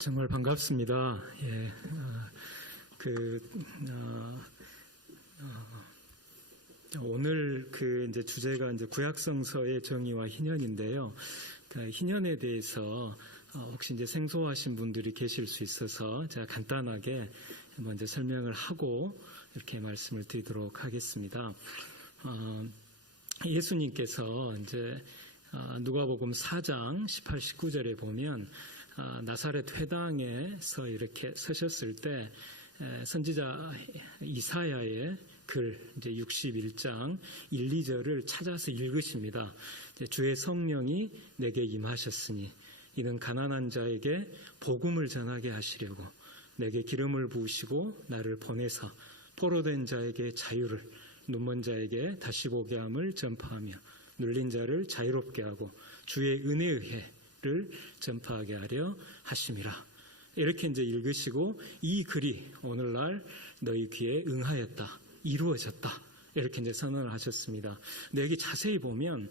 정말 반갑습니다. 예, 오늘 이제 주제가 이제 구약성서의 정의와 희년인데요. 희년에 대해서 혹시 이제 생소하신 분들이 계실 수 있어서 제가 간단하게 먼저 설명을 하고 이렇게 말씀을 드리도록 하겠습니다. 예수님께서 이제 누가복음 4장 18, 19절에 보면 나사렛 회당에서 이렇게 서셨을 때 선지자 이사야의 글 이제 61장 1, 2절을 찾아서 읽으십니다. 주의 성령이 내게 임하셨으니 이는 가난한 자에게 복음을 전하게 하시려고 내게 기름을 부으시고 나를 보내사 포로된 자에게 자유를 눈먼 자에게 다시 보게 함을 전파하며 눌린 자를 자유롭게 하고 주의 은혜의 해를 전파하게 하려 하심이라. 이렇게 이제 읽으시고 이 글이 오늘날 너희 귀에 응하였다, 이루어졌다. 이렇게 이제 선언을 하셨습니다. 근데 여기 자세히 보면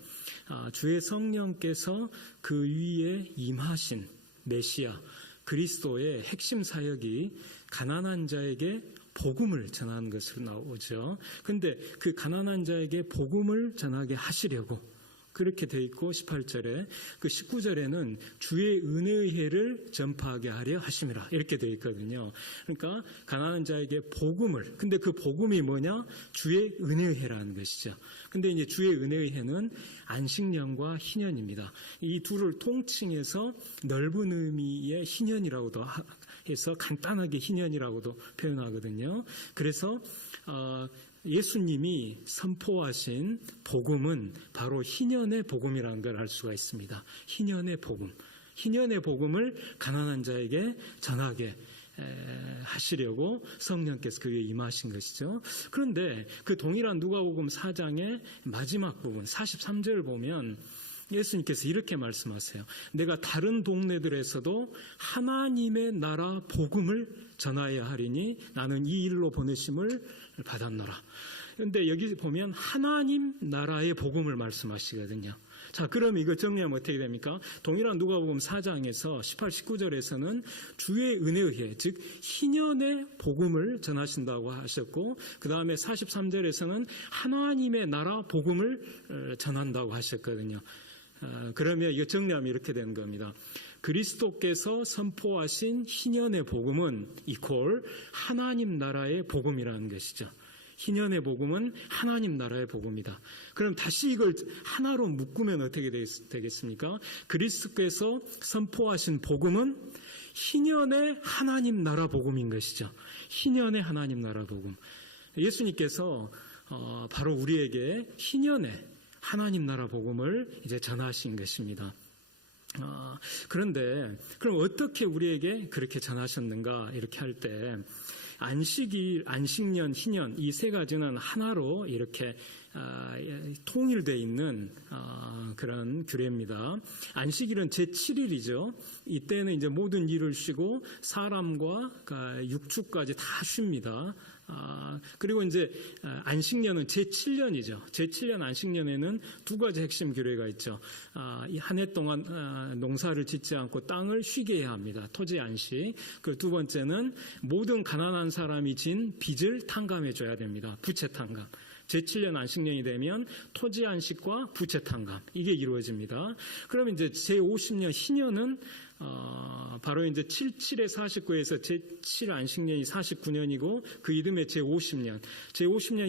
주의 성령께서 그 위에 임하신 메시아 그리스도의 핵심 사역이 가난한 자에게 복음을 전하는 것으로 나오죠. 근데 그 가난한 자에게 복음을 전하게 하시려고 그렇게 돼 있고 18절에 그 19절에는 주의 은혜의 해를 전파하게 하려 하심이라 이렇게 돼 있거든요. 그러니까 가난한 자에게 복음을, 근데 그 복음이 뭐냐? 주의 은혜의 해라는 것이죠. 근데 이제 주의 은혜의 해는 안식년과 희년입니다. 이 둘을 통칭해서 넓은 의미의 희년이라고도 해서 간단하게 희년이라고도 표현하거든요. 그래서 예수님이 선포하신 복음은 바로 희년의 복음이라는 걸 알 수가 있습니다. 희년의 복음. 희년의 복음을 가난한 자에게 전하게 하시려고 성령께서 그 위에 임하신 것이죠. 그런데 그 동일한 누가복음 4장의 마지막 부분 43절을 보면 예수님께서 이렇게 말씀하세요. 내가 다른 동네들에서도 하나님의 나라 복음을 전하여야 하리니 나는 이 일로 보내심을 받았노라. 그런데 여기 보면 하나님 나라의 복음을 말씀하시거든요. 자, 그럼 이거 정리하면 어떻게 됩니까? 동일한 누가복음 4장에서 18, 19절에서는 주의 은혜의 해, 즉 희년의 복음을 전하신다고 하셨고 그 다음에 43절에서는 하나님의 나라 복음을 전한다고 하셨거든요. 그러면 이거 정리하면 이렇게 되는 겁니다. 그리스도께서 선포하신 희년의 복음은 이퀄 하나님 나라의 복음이라는 것이죠. 희년의 복음은 하나님 나라의 복음이다. 그럼 다시 이걸 하나로 묶으면 어떻게 되겠습니까? 그리스도께서 선포하신 복음은 희년의 하나님 나라 복음인 것이죠. 희년의 하나님 나라 복음. 예수님께서 바로 우리에게 희년의 하나님 나라 복음을 이제 전하신 것입니다. 그런데 그럼 어떻게 우리에게 그렇게 전하셨는가 이렇게 할 때 안식일, 안식년, 희년 이 세 가지는 하나로 이렇게 통일되어 있는 그런 규례입니다. 안식일은 제7일이죠. 이때는 이제 모든 일을 쉬고 사람과 육축까지 다 쉽니다. 그리고 이제 안식년은 제7년이죠. 제7년 안식년에는 두 가지 핵심 규례가 있죠. 한 해 동안 농사를 짓지 않고 땅을 쉬게 해야 합니다. 토지 안식. 그리고 두 번째는 모든 가난한 사람이 진 빚을 탕감해 줘야 됩니다. 부채 탕감. 제7년 안식년이 되면 토지 안식과 부채 탕감 이게 이루어집니다. 그러면 이제 제50년 희년은 바로 이제 77에 49에서 제7 안식년이 49년이고 그 이듬해 제50년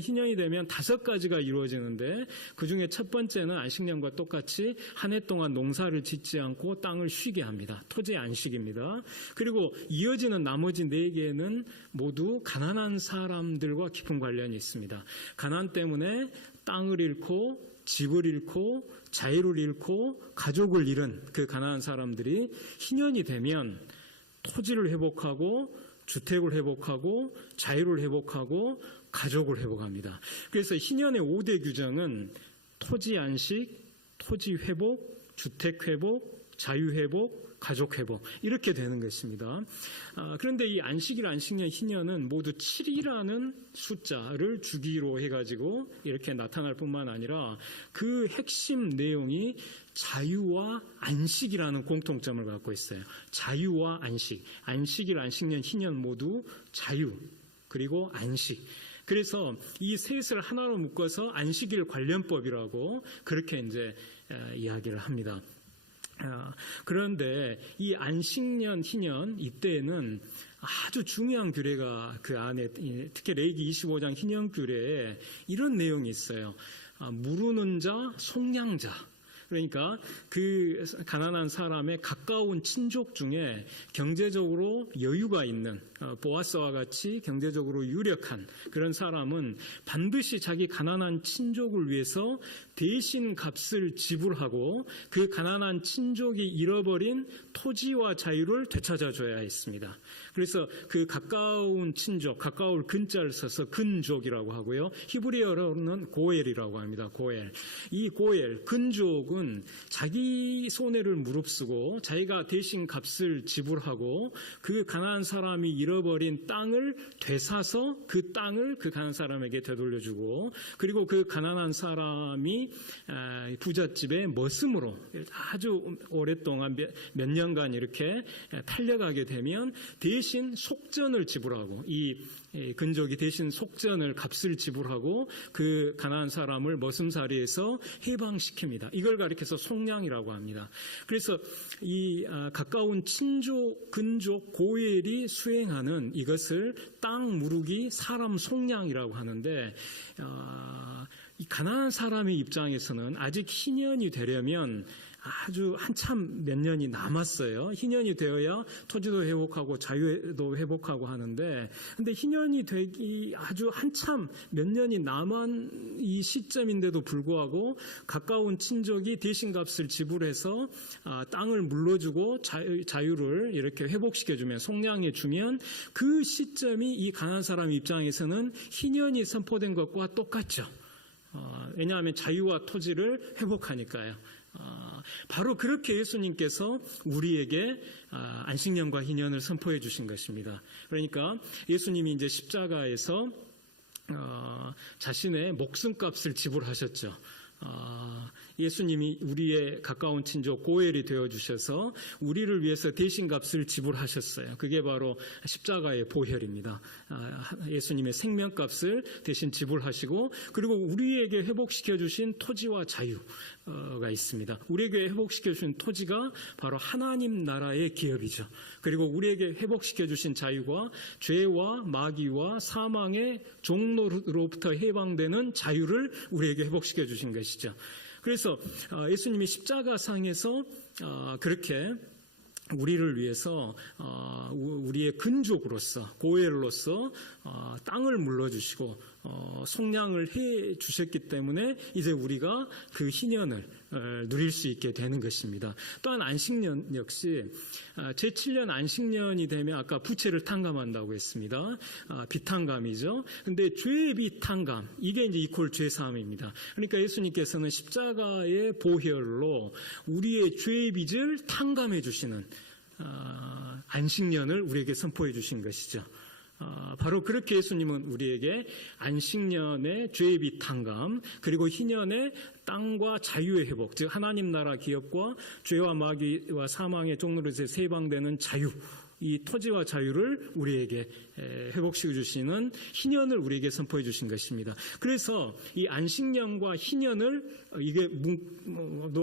희년이 되면 5가지가 이루어지는데 그 중에 첫 번째는 안식년과 똑같이 한 해 동안 농사를 짓지 않고 땅을 쉬게 합니다. 토지 안식입니다. 그리고 이어지는 나머지 4개는 모두 가난한 사람들과 깊은 관련이 있습니다. 가난 때문에 땅을 잃고 집을 잃고 자유를 잃고 가족을 잃은 그 가난한 사람들이 희년이 되면 토지를 회복하고 주택을 회복하고 자유를 회복하고 가족을 회복합니다. 그래서 희년의 5대 규정은 토지 안식, 토지 회복, 주택 회복, 자유 회복, 가족 회복 이렇게 되는 것입니다. 그런데 이 안식일, 안식년, 희년은 모두 7이라는 숫자를 주기로 해가지고 이렇게 나타날 뿐만 아니라 그 핵심 내용이 자유와 안식이라는 공통점을 갖고 있어요. 자유와 안식, 안식일, 안식년, 희년 모두 자유 그리고 안식. 그래서 이 셋을 하나로 묶어서 안식일 관련법이라고 그렇게 이제 이야기를 합니다. 그런데 이 안식년, 희년 이때에는 아주 중요한 규례가 그 안에 특히 레위기 25장 희년 규례에 이런 내용이 있어요. 무르는 자, 속량자. 그러니까 그 가난한 사람의 가까운 친족 중에 경제적으로 여유가 있는 보아스와 같이 경제적으로 유력한 그런 사람은 반드시 자기 가난한 친족을 위해서 대신 값을 지불하고 그 가난한 친족이 잃어버린 토지와 자유를 되찾아줘야 했습니다. 그래서 그 가까운 친족, 가까울 근자를 써서 근족이라고 하고요. 히브리어로는 고엘이라고 합니다. 고엘. 이 고엘, 근족은 자기 손해를 무릅쓰고 자기가 대신 값을 지불하고 그 가난한 사람이 잃어버린 땅을 되사서 그 땅을 그 가난한 사람에게 되돌려주고 그리고 그 가난한 사람이 부잣집에 머슴으로 아주 오랫동안 몇 년간 이렇게 팔려가게 되면 대신 속전을 지불하고 이 근족이 대신 속전을 값을 지불하고 그 가난한 사람을 머슴살이에서 해방시킵니다. 이걸 가리켜서 속량이라고 합니다. 그래서 이 가까운 친족, 근족, 고엘이 수행하는 이것을 땅 무르기 사람 속량이라고 하는데 이 가난한 사람의 입장에서는 아직 희년이 되려면 아주 한참 몇 년이 남았어요. 희년이 되어야 토지도 회복하고 자유도 회복하고 하는데 근데 희년이 되기 아주 한참 몇 년이 남은 이 시점인데도 불구하고 가까운 친족이 대신값을 지불해서 땅을 물러주고 자유를 이렇게 회복시켜주면 속량해주면 그 시점이 이 가난한 사람 입장에서는 희년이 선포된 것과 똑같죠. 왜냐하면 자유와 토지를 회복하니까요. 바로 그렇게 예수님께서 우리에게 안식년과 희년을 선포해 주신 것입니다. 그러니까 예수님이 이제 십자가에서 자신의 목숨값을 지불하셨죠. 예수님이 우리의 가까운 친족 고엘이 되어주셔서 우리를 위해서 대신값을 지불하셨어요. 그게 바로 십자가의 보혈입니다. 예수님의 생명값을 대신 지불하시고 그리고 우리에게 회복시켜주신 토지와 자유가 있습니다. 우리에게 회복시켜주신 토지가 바로 하나님 나라의 기업이죠. 그리고 우리에게 회복시켜주신 자유가 죄와 마귀와 사망의 종로로부터 해방되는 자유를 우리에게 회복시켜주신 것이죠. 그래서 예수님이 십자가상에서 그렇게 우리를 위해서 우리의 근족으로서 고엘로서 땅을 물러주시고 속량을 해 주셨기 때문에 이제 우리가 그 희년을 누릴 수 있게 되는 것입니다. 또한 안식년 역시 제7년 안식년이 되면 아까 부채를 탕감한다고 했습니다. 비탕감이죠. 근데 죄의 비탕감 이게 이제 이퀄 죄사함입니다. 그러니까 예수님께서는 십자가의 보혈로 우리의 죄의 빚을 탕감해 주시는 안식년을 우리에게 선포해 주신 것이죠. 바로 그렇게 예수님은 우리에게 안식년의 죄의 빚 탕감 그리고 희년의 땅과 자유의 회복 즉 하나님 나라 기업과 죄와 마귀와 사망의 종로에서 해방되는 자유 이 토지와 자유를 우리에게 회복시켜 주시는 희년을 우리에게 선포해 주신 것입니다. 그래서 이 안식년과 희년을 이게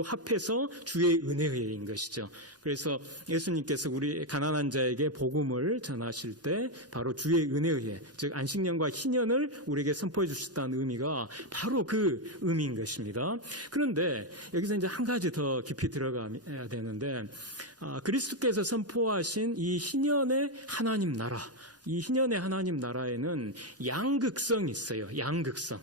합해서 주의 은혜회인 것이죠. 그래서 예수님께서 우리 가난한 자에게 복음을 전하실 때 바로 주의 은혜회 즉 안식년과 희년을 우리에게 선포해 주셨다는 의미가 바로 그 의미인 것입니다. 그런데 여기서 이제 한 가지 더 깊이 들어가야 되는데 그리스도께서 선포하신 이 희년의 하나님 나라 이 희년의 하나님 나라에는 양극성이 있어요. 양극성.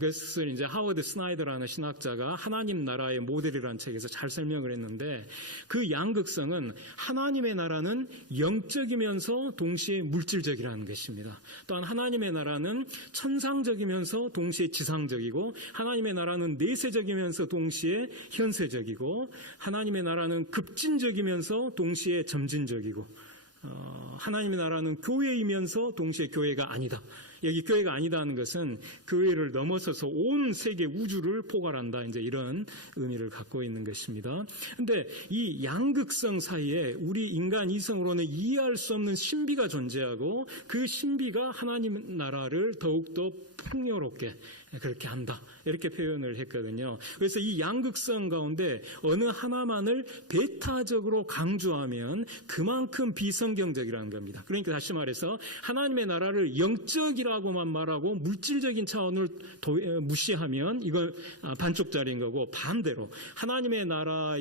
그래서 이제 하워드 스나이더라는 신학자가 하나님 나라의 모델이라는 책에서 잘 설명을 했는데, 그 양극성은 하나님의 나라는 영적이면서 동시에 물질적이라는 것입니다. 또한 하나님의 나라는 천상적이면서 동시에 지상적이고, 하나님의 나라는 내세적이면서 동시에 현세적이고, 하나님의 나라는 급진적이면서 동시에 점진적이고, 하나님의 나라는 교회이면서 동시에 교회가 아니다. 여기 교회가 아니다는 것은 교회를 넘어서서 온 세계 우주를 포괄한다, 이제 이런 의미를 갖고 있는 것입니다. 근데 이 양극성 사이에 우리 인간 이성으로는 이해할 수 없는 신비가 존재하고, 그 신비가 하나님 나라를 더욱더 풍요롭게 그렇게 한다, 이렇게 표현을 했거든요. 그래서 이 양극성 가운데 어느 하나만을 배타적으로 강조하면 그만큼 비성경적이라는 겁니다. 그러니까 다시 말해서 하나님의 나라를 영적이라고만 말하고 물질적인 차원을 무시하면 이건 반쪽짜리인 거고, 반대로 하나님의 나라가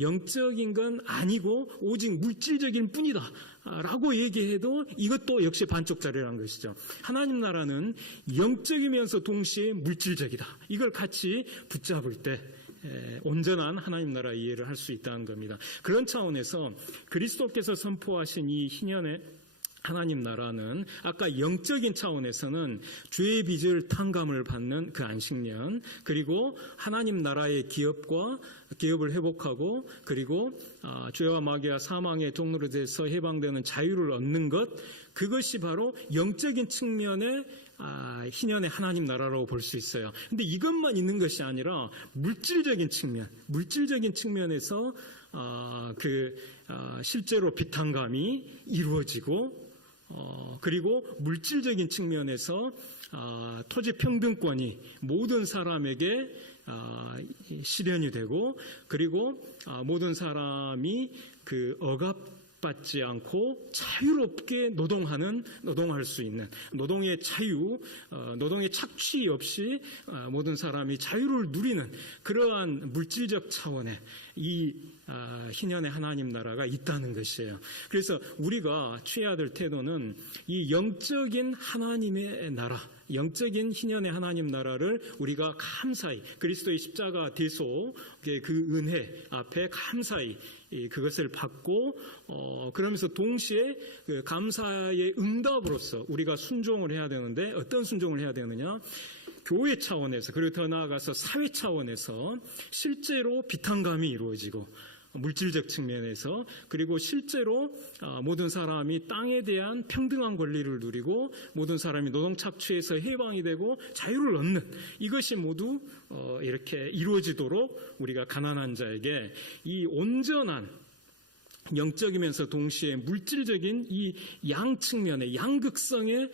영적인 건 아니고 오직 물질적인 뿐이다 라고 얘기해도 이것도 역시 반쪽짜리라는 것이죠. 하나님 나라는 영적이면서 동시에 물질적이다. 이걸 같이 붙잡을 때 온전한 하나님 나라 이해를 할 수 있다는 겁니다. 그런 차원에서 그리스도께서 선포하신 이 희년의 하나님 나라는 아까 영적인 차원에서는 죄의 빚을 탕감을 받는 그 안식년, 그리고 하나님 나라의 기업을 회복하고, 그리고 죄와 마귀와 사망의 종로로 돼서 해방되는 자유를 얻는 것, 그것이 바로 영적인 측면의 희년의 하나님 나라라고 볼 수 있어요. 근데 이것만 있는 것이 아니라 물질적인 측면에서 실제로 빚탕감이 이루어지고, 그리고 물질적인 측면에서 토지 평등권이 모든 사람에게 실현이 되고, 그리고 모든 사람이 그 억압받지 않고 자유롭게 노동할 수 있는 노동의 자유, 노동의 착취 없이 모든 사람이 자유를 누리는 그러한 물질적 차원의 이 희년의 하나님 나라가 있다는 것이에요. 그래서 우리가 취해야 될 태도는 이 영적인 하나님의 나라, 영적인 희년의 하나님 나라를 우리가 감사히 그리스도의 십자가 대속의 그 은혜 앞에 감사히 그것을 받고, 그러면서 동시에 그 감사의 응답으로서 우리가 순종을 해야 되는데, 어떤 순종을 해야 되느냐? 교회 차원에서, 그리고 더 나아가서 사회 차원에서 실제로 비탄감이 이루어지고, 물질적 측면에서, 그리고 실제로 모든 사람이 땅에 대한 평등한 권리를 누리고, 모든 사람이 노동 착취에서 해방이 되고 자유를 얻는, 이것이 모두 이렇게 이루어지도록 우리가 가난한 자에게 이 온전한 영적이면서 동시에 물질적인 이 양측면의 양극성의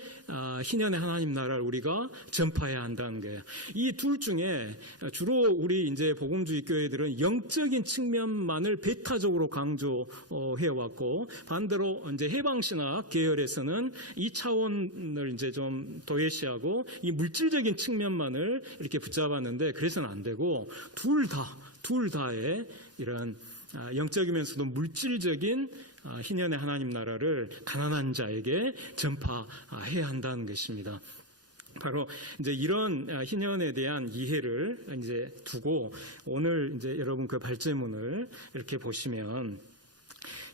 희년의 하나님 나라를 우리가 전파해야 한다는 거예요. 이 둘 중에 주로 우리 이제 복음주의 교회들은 영적인 측면만을 배타적으로 강조해 왔고, 반대로 이제 해방신학 계열에서는 이 차원을 이제 좀 도외시하고 이 물질적인 측면만을 이렇게 붙잡았는데, 그래서는 안 되고 둘 다의 이런 영적이면서도 물질적인 희년의 하나님 나라를 가난한 자에게 전파해야 한다는 것입니다. 바로 이제 이런 희년에 대한 이해를 이제 두고 오늘 이제 여러분 그 발제문을 이렇게 보시면,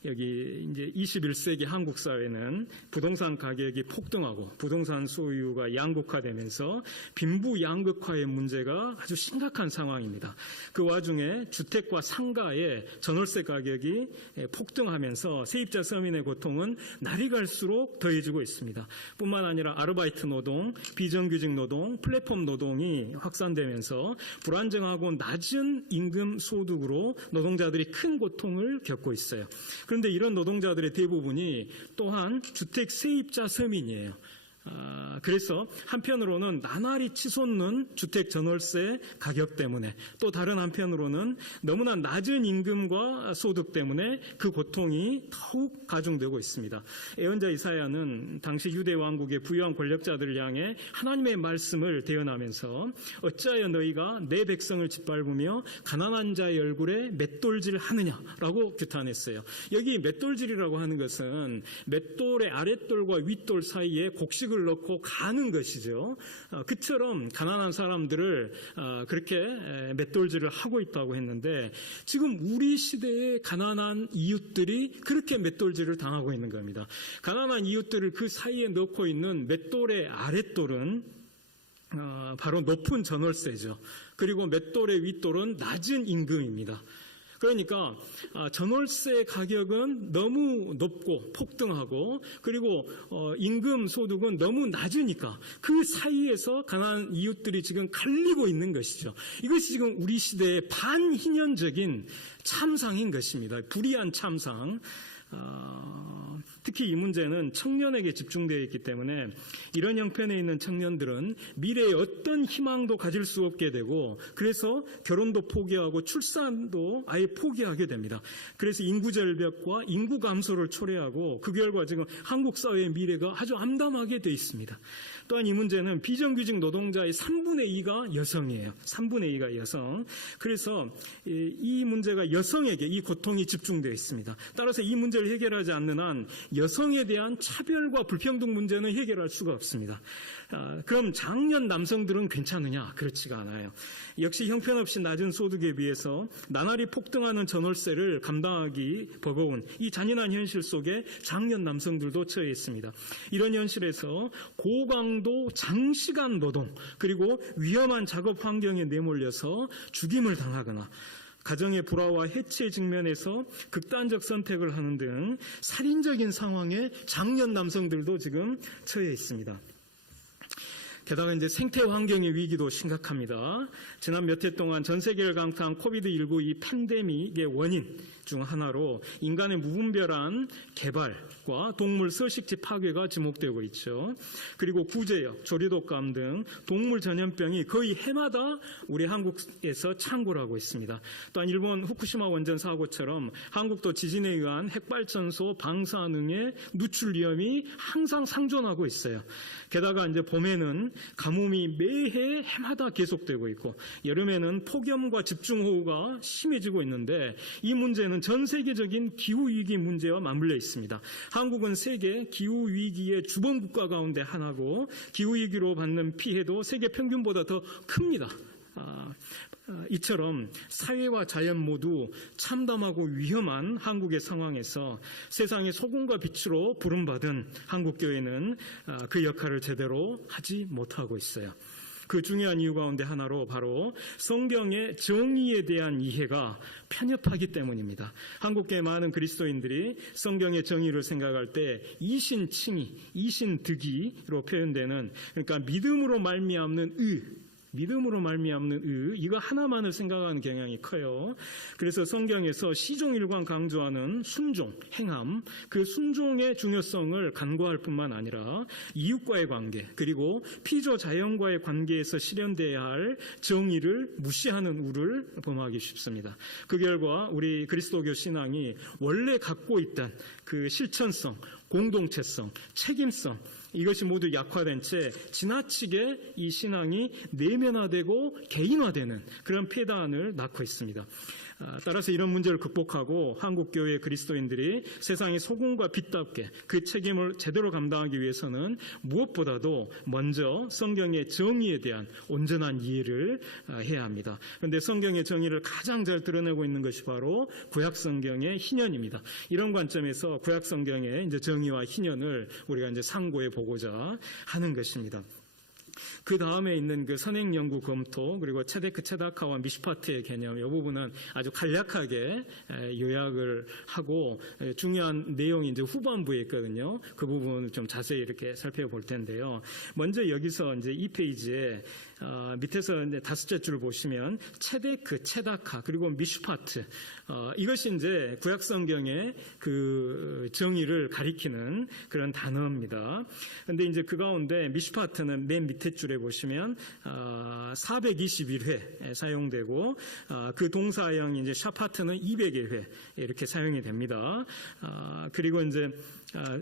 여기 이제 21세기 한국 사회는 부동산 가격이 폭등하고 부동산 소유가 양극화되면서 빈부 양극화의 문제가 아주 심각한 상황입니다. 그 와중에 주택과 상가의 전월세 가격이 폭등하면서 세입자 서민의 고통은 날이 갈수록 더해지고 있습니다. 뿐만 아니라 아르바이트 노동, 비정규직 노동, 플랫폼 노동이 확산되면서 불안정하고 낮은 임금 소득으로 노동자들이 큰 고통을 겪고 있어요. 그런데 이런 노동자들의 대부분이 또한 주택 세입자 서민이에요. 그래서 한편으로는 나날이 치솟는 주택 전월세 가격 때문에, 또 다른 한편으로는 너무나 낮은 임금과 소득 때문에 그 고통이 더욱 가중되고 있습니다. 예언자 이사야는 당시 유대 왕국의 부유한 권력자들을 향해 하나님의 말씀을 대언하면서 어찌하여 너희가 내 백성을 짓밟으며 가난한 자의 얼굴에 맷돌질 하느냐라고 규탄했어요. 여기 맷돌질이라고 하는 것은 맷돌의 아랫돌과 윗돌 사이에 곡식을 넣고 가는 것이죠. 그처럼 가난한 사람들을 그렇게 맷돌질을 하고 있다고 했는데, 지금 우리 시대의 가난한 이웃들이 그렇게 맷돌질을 당하고 있는 겁니다. 가난한 이웃들을 그 사이에 넣고 있는 맷돌의 아랫돌은 바로 높은 전월세죠. 그리고 맷돌의 윗돌은 낮은 임금입니다. 그러니까 전월세 가격은 너무 높고 폭등하고, 그리고 임금 소득은 너무 낮으니까 그 사이에서 가난한 이웃들이 지금 갈리고 있는 것이죠. 이것이 지금 우리 시대의 반희년적인 참상인 것입니다. 불의한 참상. 특히 이 문제는 청년에게 집중되어 있기 때문에 이런 형편에 있는 청년들은 미래에 어떤 희망도 가질 수 없게 되고, 그래서 결혼도 포기하고 출산도 아예 포기하게 됩니다. 그래서 인구 절벽과 인구 감소를 초래하고, 그 결과 지금 한국 사회의 미래가 아주 암담하게 되어 있습니다. 또한 이 문제는 비정규직 노동자의 3분의 2가 여성이에요. 3분의 2가 여성. 그래서 이 문제가 여성에게 이 고통이 집중되어 있습니다. 따라서 이 문제를 해결하지 않는 한 여성에 대한 차별과 불평등 문제는 해결할 수가 없습니다. 그럼 장년 남성들은 괜찮으냐? 그렇지가 않아요. 역시 형편없이 낮은 소득에 비해서 나날이 폭등하는 전월세를 감당하기 버거운 이 잔인한 현실 속에 장년 남성들도 처해 있습니다. 이런 현실에서 고강도 장시간 노동, 그리고 위험한 작업 환경에 내몰려서 죽임을 당하거나 가정의 불화와 해체 직면에서 극단적 선택을 하는 등 살인적인 상황에 장년 남성들도 지금 처해 있습니다. 게다가 이제 생태 환경의 위기도 심각합니다. 지난 몇 해 동안 전 세계를 강타한 코비드-19 이 팬데믹의 원인 중 하나로 인간의 무분별한 개발과 동물 서식지 파괴가 지목되고 있죠. 그리고 구제역, 조류독감 등 동물 전염병이 거의 해마다 우리 한국에서 창궐 하고 있습니다. 또한 일본 후쿠시마 원전 사고처럼 한국도 지진에 의한 핵발전소 방사능의 누출 위험이 항상 상존하고 있어요. 게다가 이제 봄에는 가뭄이 매해 해마다 계속되고 있고, 여름에는 폭염과 집중호우가 심해지고 있는데, 이 문제는 전 세계적인 기후위기 문제와 맞물려 있습니다. 한국은 세계 기후위기의 주범 국가 가운데 하나고, 기후위기로 받는 피해도 세계 평균보다 더 큽니다. 이처럼 사회와 자연 모두 참담하고 위험한 한국의 상황에서 세상의 소금과 빛으로 부름받은 한국교회는 그 역할을 제대로 하지 못하고 있어요. 그 중요한 이유 가운데 하나로 바로 성경의 정의에 대한 이해가 편협하기 때문입니다. 한국교회 많은 그리스도인들이 성경의 정의를 생각할 때 이신칭의, 이신득의로 표현되는, 그러니까 믿음으로 말미암는 믿음으로 말미암는 이거 하나만을 생각하는 경향이 커요. 그래서 성경에서 시종일관 강조하는 순종, 행함, 그 순종의 중요성을 간과할 뿐만 아니라 이웃과의 관계, 그리고 피조 자연과의 관계에서 실현돼야 할 정의를 무시하는 우를 범하기 쉽습니다. 그 결과 우리 그리스도교 신앙이 원래 갖고 있던 그 실천성, 공동체성, 책임성, 이것이 모두 약화된 채 지나치게 이 신앙이 내면화되고 개인화되는 그런 폐단을 낳고 있습니다. 따라서 이런 문제를 극복하고 한국교회 그리스도인들이 세상의 소금과 빛답게 그 책임을 제대로 감당하기 위해서는 무엇보다도 먼저 성경의 정의에 대한 온전한 이해를 해야 합니다. 그런데 성경의 정의를 가장 잘 드러내고 있는 것이 바로 구약성경의 희년입니다. 이런 관점에서 구약성경의 이제 정의와 희년을 우리가 이제 상고해 보고자 하는 것입니다. 그 다음에 있는 그 선행 연구 검토 그리고 체데크 체다카와 미슈파트의 개념 이 부분은 아주 간략하게 요약을 하고 중요한 내용이 이제 후반부에 있거든요. 그 부분을 좀 자세히 이렇게 살펴볼 텐데요. 먼저 여기서 이제 이 페이지에 밑에서 이제 5째 줄 보시면 체데크, 체다카 그리고 미슈파트 이것이 이제 구약 성경의 그 정의를 가리키는 그런 단어입니다. 그런데 이제 그 가운데 미슈파트는 맨 밑에 줄에 보시면 421회 사용되고 그 동사형 이제 샤파트는 200여 회 이렇게 사용이 됩니다. 그리고 이제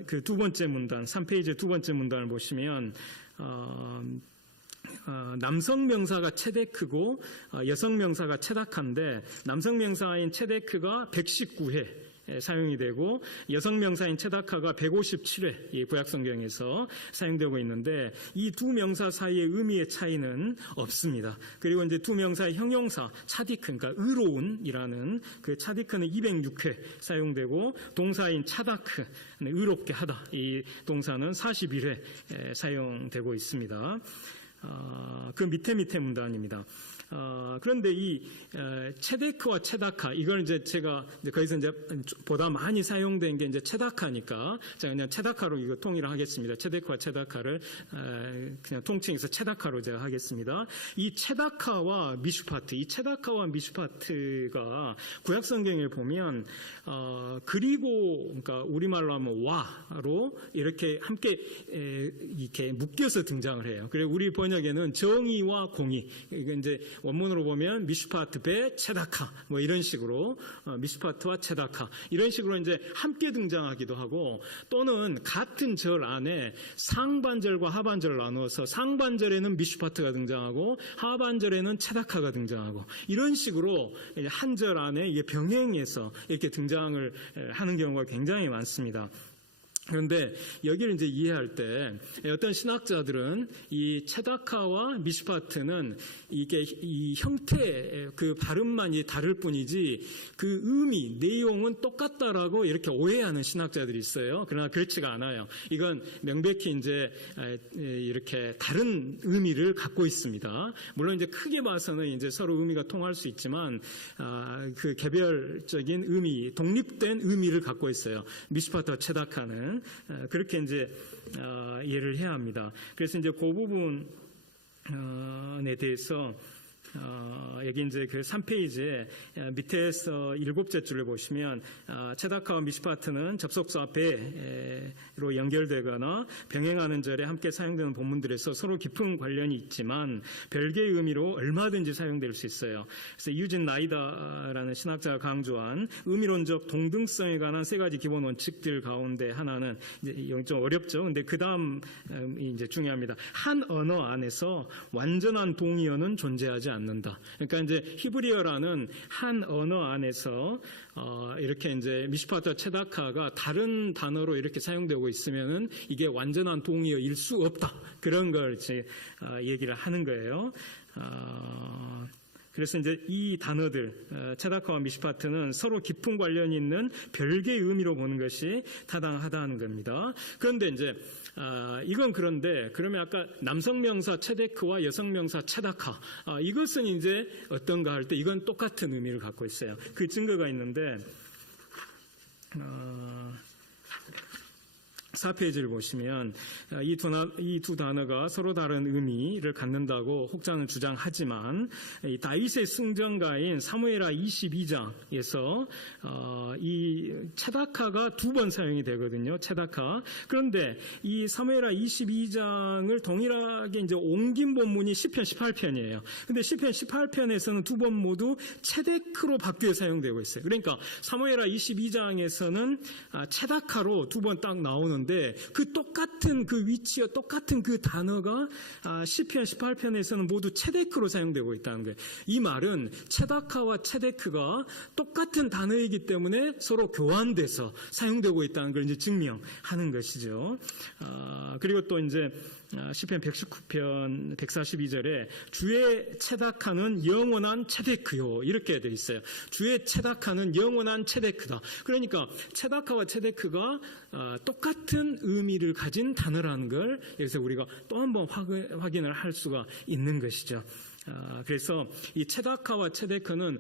그 두 번째 문단 3페이지 두 번째 문단을 보시면 남성 명사가 체데크고 여성 명사가 체다카인데 남성 명사인 체데크가 119회 사용이 되고 여성 명사인 체다카가 157회 이 구약 성경에서 사용되고 있는데 이 두 명사 사이의 의미의 차이는 없습니다. 그리고 이제 두 명사의 형용사 차디크 그러니까 의로운이라는 그 차디크는 206회 사용되고 동사인 차다크 의롭게 하다 이 동사는 41회 사용되고 있습니다. 그 밑에 문단입니다. 그런데 이 체데크와 체다카 이걸 이제 제가 거기서 이제 보다 많이 사용된 게 이제 체다카니까 제가 그냥 체다카로 이거 통일을 하겠습니다. 체데크와 체다카를 그냥 통칭해서 체다카로 제가 하겠습니다. 이 체다카와 미슈파트, 이 체다카와 미슈파트가 구약 성경에 보면 그리고 그러니까 우리말로 하면 와로 이렇게 함께 이렇게 묶여서 등장을 해요. 그리고 우리 번역에는 정의와 공의 이게 이제 원문으로 보면 미슈파트 배 체다카 뭐 이런 식으로 미슈파트와 체다카 이런 식으로 이제 함께 등장하기도 하고 또는 같은 절 안에 상반절과 하반절을 나누어서 상반절에는 미슈파트가 등장하고 하반절에는 체다카가 등장하고 이런 식으로 한 절 안에 병행해서 이렇게 등장을 하는 경우가 굉장히 많습니다. 그런데 여기를 이제 이해할 때 어떤 신학자들은 이 체다카와 미슈파트는 이게 이 형태 그 발음만이 다를 뿐이지 그 의미 내용은 똑같다라고 이렇게 오해하는 신학자들이 있어요. 그러나 그렇지가 않아요. 이건 명백히 이제 이렇게 다른 의미를 갖고 있습니다. 물론 이제 크게 봐서는 이제 서로 의미가 통할 수 있지만 그 개별적인 의미, 독립된 의미를 갖고 있어요. 미슈파트와 체다카는 그렇게 이제 이해를 해야 합니다. 그래서 이제 그 부분에 대해서 여기 이제 그 3페이지에 밑에서 7째 줄을 보시면 체다카와 미슈파트는 접속사 배로 연결되거나 병행하는 절에 함께 사용되는 본문들에서 서로 깊은 관련이 있지만 별개의 의미로 얼마든지 사용될 수 있어요. 그래서 유진 나이다라는 신학자가 강조한 의미론적 동등성에 관한 3가지 기본 원칙들 가운데 하나는 이제 좀 어렵죠. 근데 그 다음 이제 중요합니다. 한 언어 안에서 완전한 동의어는 존재하지 않는다. 그러니까 이제 히브리어라는 한 언어 안에서 이렇게 이제 미슈파트와 체다카가 다른 단어로 이렇게 사용되고 있으면은 이게 완전한 동의어일 수 없다. 그런 걸 이제 얘기를 하는 거예요. 그래서 이제 이 단어들 체다카와 미슈파트는 서로 깊은 관련이 있는 별개의 의미로 보는 것이 타당하다는 겁니다. 그런데 이제 이건 그런데 그러면 아까 남성 명사 체데크와 여성 명사 체다카 이것은 이제 어떤가 할 때 이건 똑같은 의미를 갖고 있어요. 그 증거가 있는데 4페이지를 보시면 이 두 단어가 서로 다른 의미를 갖는다고 혹자는 주장하지만 이 다윗의 승전가인 사무엘하 22장에서 이 체다카가 2번 사용이 되거든요. 체다카. 그런데 이 사무엘하 22장을 동일하게 이제 옮긴 본문이 시편 18편이에요. 근데 시편 18편에서는 2번 모두 체데크로 바뀌어 사용되고 있어요. 그러니까 사무엘하 22장에서는 체다카로 2번 딱 나오는 그 똑같은 그 위치와 똑같은 그 단어가 시편 18편에서는 모두 체데크로 사용되고 있다는 거예요. 이 말은 체다카와 체데크가 똑같은 단어이기 때문에 서로 교환돼서 사용되고 있다는 걸 이제 증명하는 것이죠. 그리고 또 이제 시편 119편 142절에 주의 체다카는 영원한 체데크요 이렇게 되어 있어요. 주의 체다카는 영원한 체데크다. 그러니까 체다카와 체데크가 똑같은 같은 의미를 가진 단어라는 걸 여기서 우리가 또 한 번 확인을 할 수가 있는 것이죠. 그래서 이 체다카와 체데크는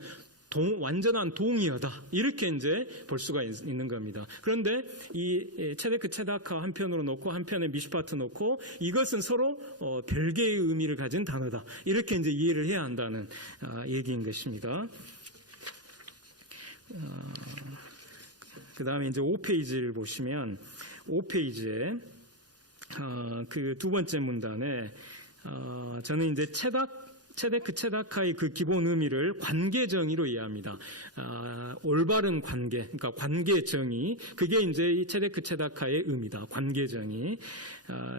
완전한 동의어다, 이렇게 이제 볼 수가 있는 겁니다. 그런데 이 체데크, 체다카 한편으로 놓고 한편에 미슈파트 놓고 이것은 서로 별개의 의미를 가진 단어다, 이렇게 이제 이해를 해야 한다는 얘기인 것입니다. 그 다음에 이제 5페이지를 보시면 5페이지에 그 두 번째 문단에 저는 이제 체데크, 체다카의 그 기본 의미를 관계정의로 이해합니다. 올바른 관계, 그러니까 관계정의, 그게 이제 이 체데크, 체다카의 의미다. 관계정의.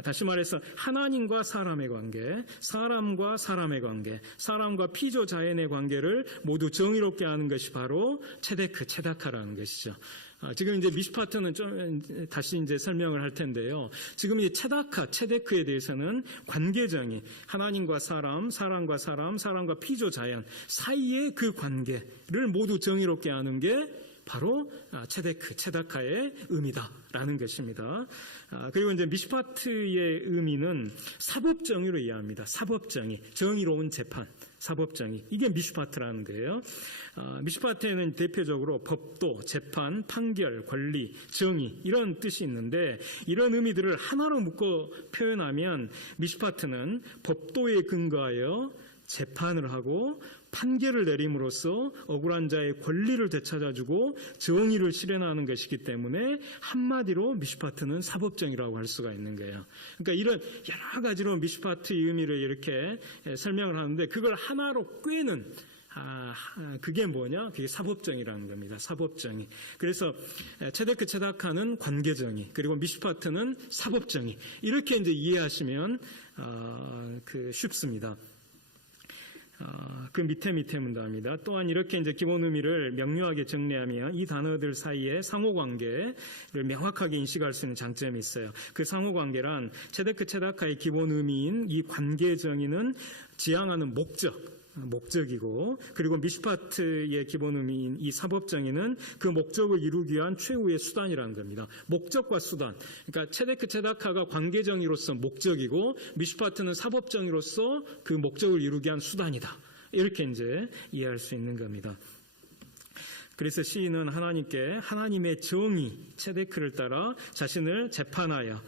다시 말해서 하나님과 사람의 관계, 사람과 사람의 관계, 사람과 피조 자연의 관계를 모두 정의롭게 하는 것이 바로 체데크, 체다카라는 것이죠. 지금 이제 미슈파트는 좀 다시 이제 설명을 할 텐데요. 지금 이 체다카, 체데크에 대해서는 관계정의, 하나님과 사람, 사람과 사람, 사람과 피조 자연 사이의 그 관계를 모두 정의롭게 하는 게 바로 체데크, 체다카의 의미다라는 것입니다. 그리고 이제 미슈파트의 의미는 사법정의로 이해합니다. 사법정의, 정의로운 재판, 사법정의, 이게 미슈파트라는 거예요. 미슈파트에는 대표적으로 법도, 재판, 판결, 권리, 정의 이런 뜻이 있는데, 이런 의미들을 하나로 묶어 표현하면 미슈파트는 법도에 근거하여 재판을 하고 판결을 내림으로써 억울한 자의 권리를 되찾아주고 정의를 실현하는 것이기 때문에 한마디로 미슈파트는 사법정의라고 할 수가 있는 거예요. 그러니까 이런 여러 가지로 미슈파트의 의미를 이렇게 설명을 하는데, 그걸 하나로 꿰는 그게 뭐냐? 그게 사법정의라는 겁니다. 사법정의. 그래서 체데크, 체다카는 관계정의, 그리고 미슈파트는 사법정의, 이렇게 이제 이해하시면 쉽습니다. 그 밑에 문단입니다. 또한 이렇게 이제 기본 의미를 명료하게 정리하면 이 단어들 사이의 상호관계를 명확하게 인식할 수 있는 장점이 있어요. 그 상호관계란 체데크, 체다카의 기본 의미인 이 관계정의는 지향하는 목적이고, 그리고 미슈파트의 기본 의미인 이 사법정의는 그 목적을 이루기 위한 최후의 수단이라는 겁니다. 목적과 수단. 그러니까 체데크, 체다카가 관계정의로서 목적이고, 미슈파트는 사법정의로서 그 목적을 이루기 위한 수단이다. 이렇게 이제 이해할 수 있는 겁니다. 그래서 시인은 하나님께 하나님의 정의, 체데크를 따라 자신을 재판하여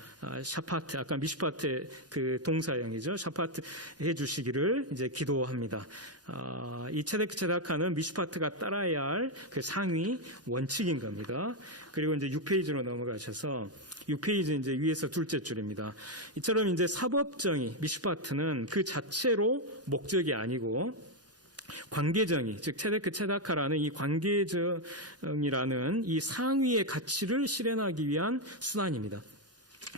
샤파트, 아까 미슈파트의 그 동사형이죠. 샤파트 해주시기를 이제 기도합니다. 이 체데크, 체다카는 미슈파트가 따라야 할 그 상위 원칙인 겁니다. 그리고 이제 6페이지로 넘어가셔서 6페이지 이제 위에서 둘째 줄입니다. 이처럼 이제 사법정의, 미슈파트는 그 자체로 목적이 아니고 관계정의, 즉 체데크, 체다카라는 이 관계정의라는 이 상위의 가치를 실현하기 위한 수단입니다.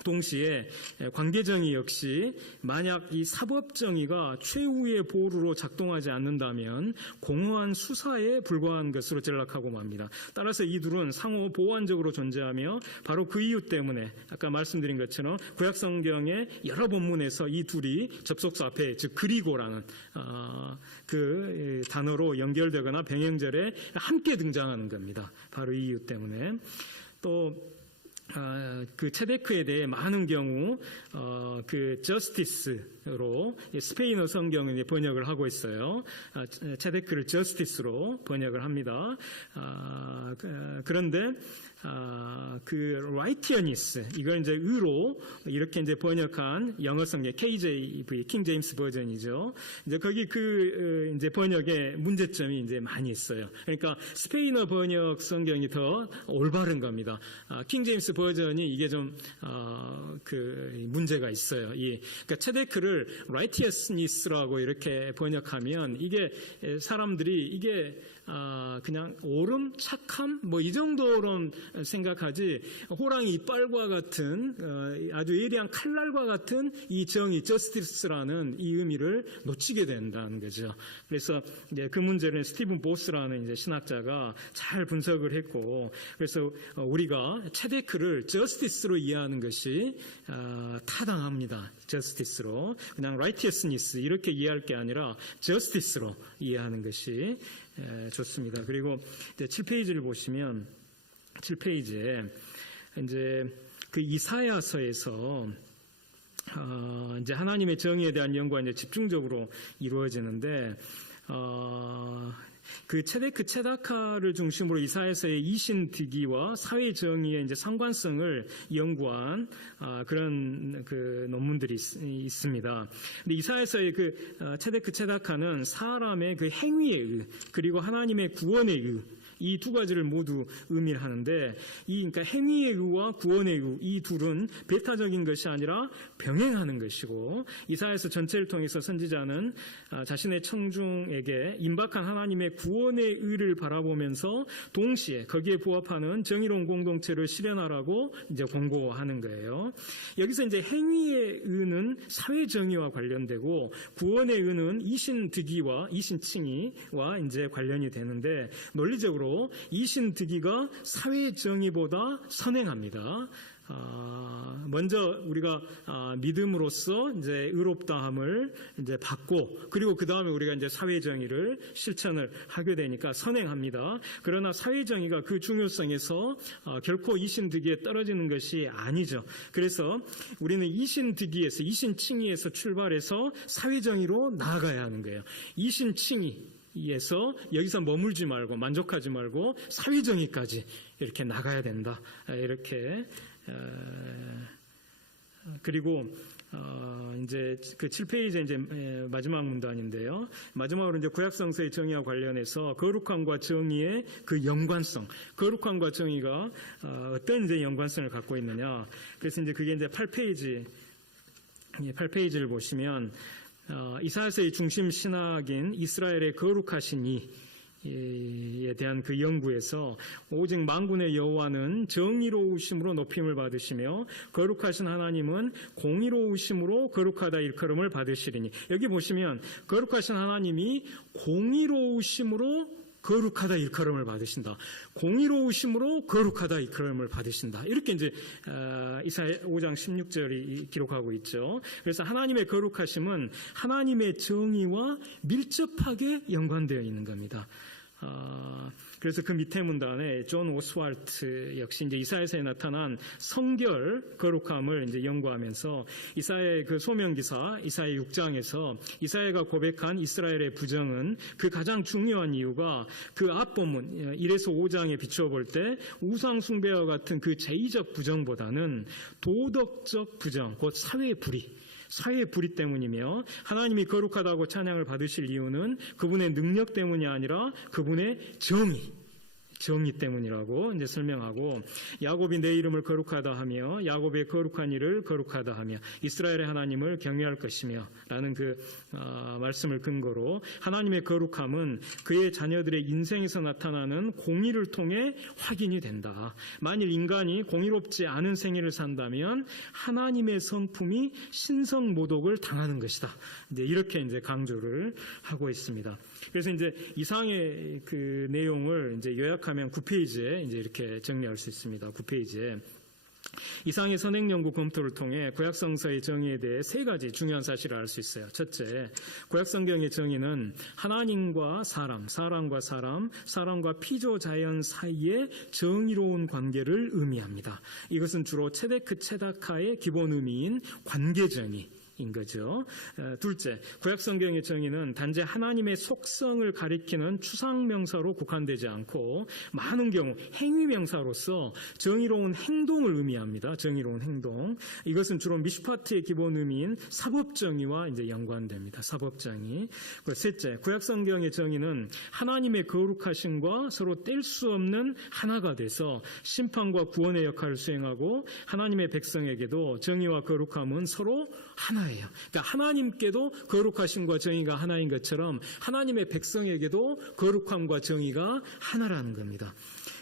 동시에 관계정의 역시 만약 이 사법정의가 최후의 보루로 작동하지 않는다면 공허한 수사에 불과한 것으로 전락하고 맙니다. 따라서 이 둘은 상호 보완적으로 존재하며 바로 그 이유 때문에 아까 말씀드린 것처럼 구약성경의 여러 본문에서 이 둘이 접속사 앞에, 즉 그리고라는 그 단어로 연결되거나 병행절에 함께 등장하는 겁니다. 바로 이 이유 때문에. 또 그 체데크에 대해 많은 경우 그 저스티스로 스페인어 성경을 번역을 하고 있어요. 체데크를 저스티스로 번역을 합니다. 그런데 그 righteousness, 이걸 이제 의로 이렇게 이제 번역한 영어 성경 KJV, 킹 제임스 버전이죠. 이제 거기 그 이제 번역에 문제점이 이제 많이 있어요. 그러니까 스페인어 번역 성경이 더 올바른 겁니다. 킹 제임스 버전이 이게 좀 그 문제가 있어요. 그러니까 체데크를 righteousness라고 이렇게 번역하면 이게 사람들이 이게 그냥 옳음, 착함, 뭐 이 정도로 생각하지, 호랑이 이빨과 같은 아주 예리한 칼날과 같은 이 정의, 저스티스라는 이 의미를 놓치게 된다는 거죠. 그래서 이제 그 문제를 스티븐 보스라는 이제 신학자가 잘 분석을 했고, 그래서 우리가 체데크를 저스티스로 이해하는 것이 타당합니다. 저스티스로, 그냥 righteousness 이렇게 이해할 게 아니라 저스티스로 이해하는 것이 좋습니다. 그리고 이제 7페이지를 보시면 7페이지에 이제 그 이사야서에서 이제 하나님의 정의에 대한 연구가 이제 집중적으로 이루어지는데 그 체데크 체다카를 중심으로 이사야서의 이신득의와 사회 정의의 이제 상관성을 연구한 그런 그 논문들이 있습니다. 근데 이사야서의 그 체데크 체다카는 사람의 그 행위의 의 그리고 하나님의 구원의 의 이 두 가지를 모두 의미를 하는데 그러니까 행위의 의와 구원의 의 이 둘은 배타적인 것이 아니라 병행하는 것이고 이사야서 전체를 통해서 선지자는 자신의 청중에게 임박한 하나님의 구원의 의를 바라보면서 동시에 거기에 부합하는 정의로운 공동체를 실현하라고 이제 권고하는 거예요. 여기서 이제 행위의 의는 사회 정의와 관련되고 구원의 의는 이신득의와 이신칭의와 이제 관련이 되는데 논리적으로 이신득의가 사회 정의보다 선행합니다. 먼저 우리가 믿음으로써 이제 의롭다함을 이제 받고 그리고 그 다음에 우리가 이제 사회 정의를 실천을 하게 되니까 선행합니다. 그러나 사회 정의가 그 중요성에서 결코 이신득의에 떨어지는 것이 아니죠. 그래서 우리는 이신득의에서 이신칭의에서 출발해서 사회 정의로 나아가야 하는 거예요. 이신칭의에서 여기서 머물지 말고 만족하지 말고 사회 정의까지 이렇게 나가야 된다. 이렇게 그리고 이제 그 7페이지 이제 마지막 문단인데요. 마지막으로 이제 구약성서의 정의와 관련해서 거룩함과 정의의 그 연관성, 거룩함과 정의가 어떤 이제 연관성을 갖고 있느냐. 그래서 이제 그게 이제 8페이지를 보시면 이사야서의 중심 신학인 이스라엘의 거룩하신 이에 대한 그 연구에서 오직 만군의 여호와는 정의로우심으로 높임을 받으시며 거룩하신 하나님은 공의로우심으로 거룩하다 일컬음을 받으시리니 여기 보시면 거룩하신 하나님이 공의로우심으로 거룩하다 일컬음을 받으신다. 공의로우심으로 거룩하다 일컬음을 받으신다. 이렇게 이제 이사야 5장 16절이 기록하고 있죠. 그래서 하나님의 거룩하심은 하나님의 정의와 밀접하게 연관되어 있는 겁니다. 그래서 그 밑에 문단에 존 오스왈트 역시 이제 이사야서에 나타난 성결 거룩함을 이제 연구하면서 이사야의 그 소명기사 이사야 6장에서 이사야가 고백한 이스라엘의 부정은 그 가장 중요한 이유가 그 앞본문 1에서 5장에 비추어 볼 때 우상 숭배와 같은 그 제의적 부정보다는 도덕적 부정, 곧 사회의 불의 때문이며 하나님이 거룩하다고 찬양을 받으실 이유는 그분의 능력 때문이 아니라 그분의 정의 때문이라고 이제 설명하고 야곱이 내 이름을 거룩하다 하며 야곱의 거룩한 이를 거룩하다 하며 이스라엘의 하나님을 경외할 것이며 라는 그 말씀을 근거로 하나님의 거룩함은 그의 자녀들의 인생에서 나타나는 공의를 통해 확인이 된다. 만일 인간이 공의롭지 않은 생애를 산다면 하나님의 성품이 신성모독을 당하는 것이다. 이제 이렇게 이제 강조를 하고 있습니다. 그래서 이제 이상의 그 내용을 이제 요약하면 9페이지에 이제 이렇게 정리할 수 있습니다. 9페이지에 이상의 선행연구 검토를 통해 구약성서의 정의에 대해 세 가지 중요한 사실을 알 수 있어요. 첫째, 구약성경의 정의는 하나님과 사람, 사람과 사람, 사람과 피조자연 사이의 정의로운 관계를 의미합니다. 이것은 주로 체데크 체다카의 기본 의미인 관계정의 인 거죠. 둘째, 구약성경의 정의는 단지 하나님의 속성을 가리키는 추상명사로 국한되지 않고 많은 경우 행위명사로서 정의로운 행동을 의미합니다. 정의로운 행동. 이것은 주로 미슈파트의 기본 의미인 사법정의와 이제 연관됩니다. 사법정의. 셋째, 구약성경의 정의는 하나님의 거룩하심과 서로 뗄 수 없는 하나가 돼서 심판과 구원의 역할을 수행하고 하나님의 백성에게도 정의와 거룩함은 서로 하나예요. 그러니까 하나님께도 거룩하심과 정의가 하나인 것처럼 하나님의 백성에게도 거룩함과 정의가 하나라는 겁니다.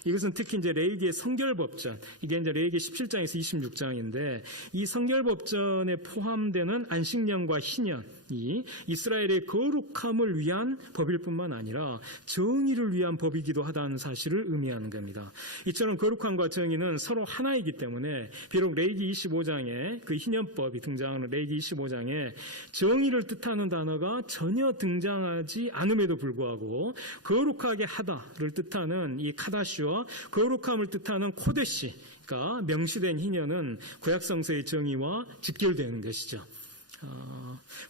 이것은 특히 이제 레위기의 성결법전, 이게 이제 레위기 17장에서 26장인데 이 성결법전에 포함되는 안식년과 희년이 이스라엘의 거룩함을 위한 법일 뿐만 아니라 정의를 위한 법이기도 하다는 사실을 의미하는 겁니다. 이처럼 거룩함과 정의는 서로 하나이기 때문에 비록 레위기 25장에 그 희년법이 등장하는 레위기 25장에 정의를 뜻하는 단어가 전혀 등장하지 않음에도 불구하고 거룩하게 하다를 뜻하는 이 카다시와 그래서 거룩함을 뜻하는 코데시가 명시된 희년은 구약성서의 정의와 직결되는 것이죠.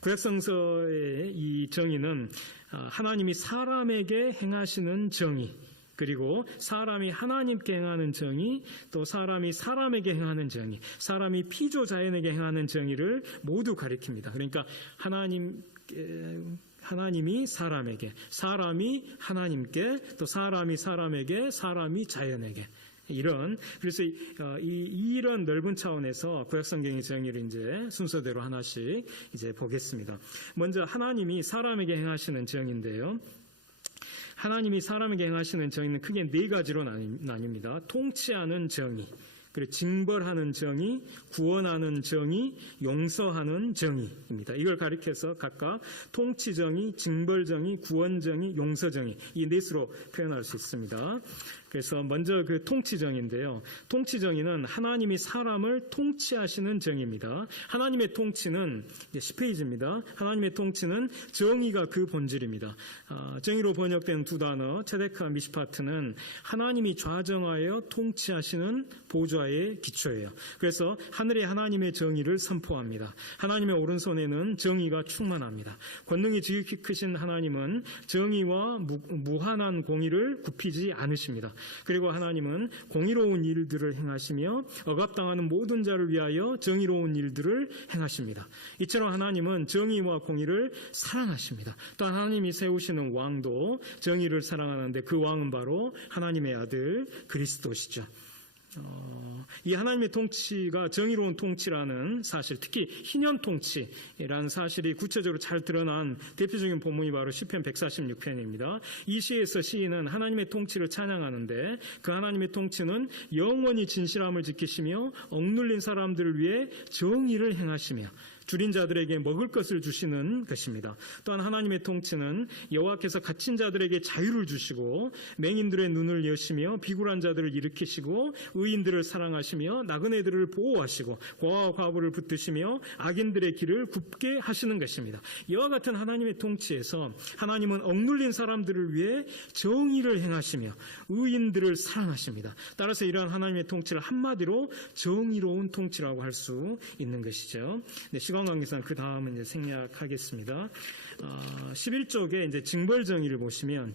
구약성서의 이 정의는 하나님이 사람에게 행하시는 정의, 그리고 사람이 하나님께 행하는 정의, 또 사람이 사람에게 행하는 정의, 사람이 피조자연에게 행하는 정의를 모두 가리킵니다. 그러니까 하나님이 사람에게, 사람이 하나님께, 또 사람이 사람에게, 사람이 자연에게, 그래서 이런 넓은 차원에서 구약성경의 정의를 이제 순서대로 하나씩 이제 보겠습니다. 먼저 하나님이 사람에게 행하시는 정의인데요. 하나님이 사람에게 행하시는 정의는 크게 네 가지로 나뉩니다. 통치하는 정의, 그리고 징벌하는 정의, 구원하는 정의, 용서하는 정의입니다. 이걸 가리켜서 각각 통치 정의, 징벌 정의, 구원 정의, 용서 정의, 이 넷으로 표현할 수 있습니다. 그래서 먼저 그 통치정의인데요. 통치정의는 하나님이 사람을 통치하시는 정의입니다. 하나님의 통치는 10페이지입니다. 하나님의 통치는 정의가 그 본질입니다. 정의로 번역된 두 단어 체데크와 미시파트는 하나님이 좌정하여 통치하시는 보좌의 기초예요. 그래서 하늘의 하나님의 정의를 선포합니다. 하나님의 오른손에는 정의가 충만합니다. 권능이 지극히 크신 하나님은 정의와 무한한 공의를 굽히지 않으십니다. 그리고 하나님은 공의로운 일들을 행하시며 억압당하는 모든 자를 위하여 정의로운 일들을 행하십니다. 이처럼 하나님은 정의와 공의를 사랑하십니다. 또 하나님이 세우시는 왕도 정의를 사랑하는데 그 왕은 바로 하나님의 아들 그리스도시죠. 이 하나님의 통치가 정의로운 통치라는 사실, 특히 희년 통치라는 사실이 구체적으로 잘 드러난 대표적인 본문이 바로 시편 146편입니다. 이 시에서 시인은 하나님의 통치를 찬양하는데 그 하나님의 통치는 영원히 진실함을 지키시며 억눌린 사람들을 위해 정의를 행하시며 줄인 자들에게 먹을 것을 주시는 것입니다. 또한 하나님의 통치는 여호와께서 갇힌 자들에게 자유를 주시고 맹인들의 눈을 여시며 비굴한 자들을 일으키시고 의인들을 사랑하시며 나그네들을 보호하시고 고아와 과부를 붙드시며 악인들의 길을 굽게 하시는 것입니다. 이와 같은 하나님의 통치에서 하나님은 억눌린 사람들을 위해 정의를 행하시며 의인들을 사랑하십니다. 따라서 이러한 하나님의 통치를 한마디로 정의로운 통치라고 할 수 있는 것이죠. 시간 관계상 그 다음은 이제 생략하겠습니다. 11쪽에 이제 징벌정의를 보시면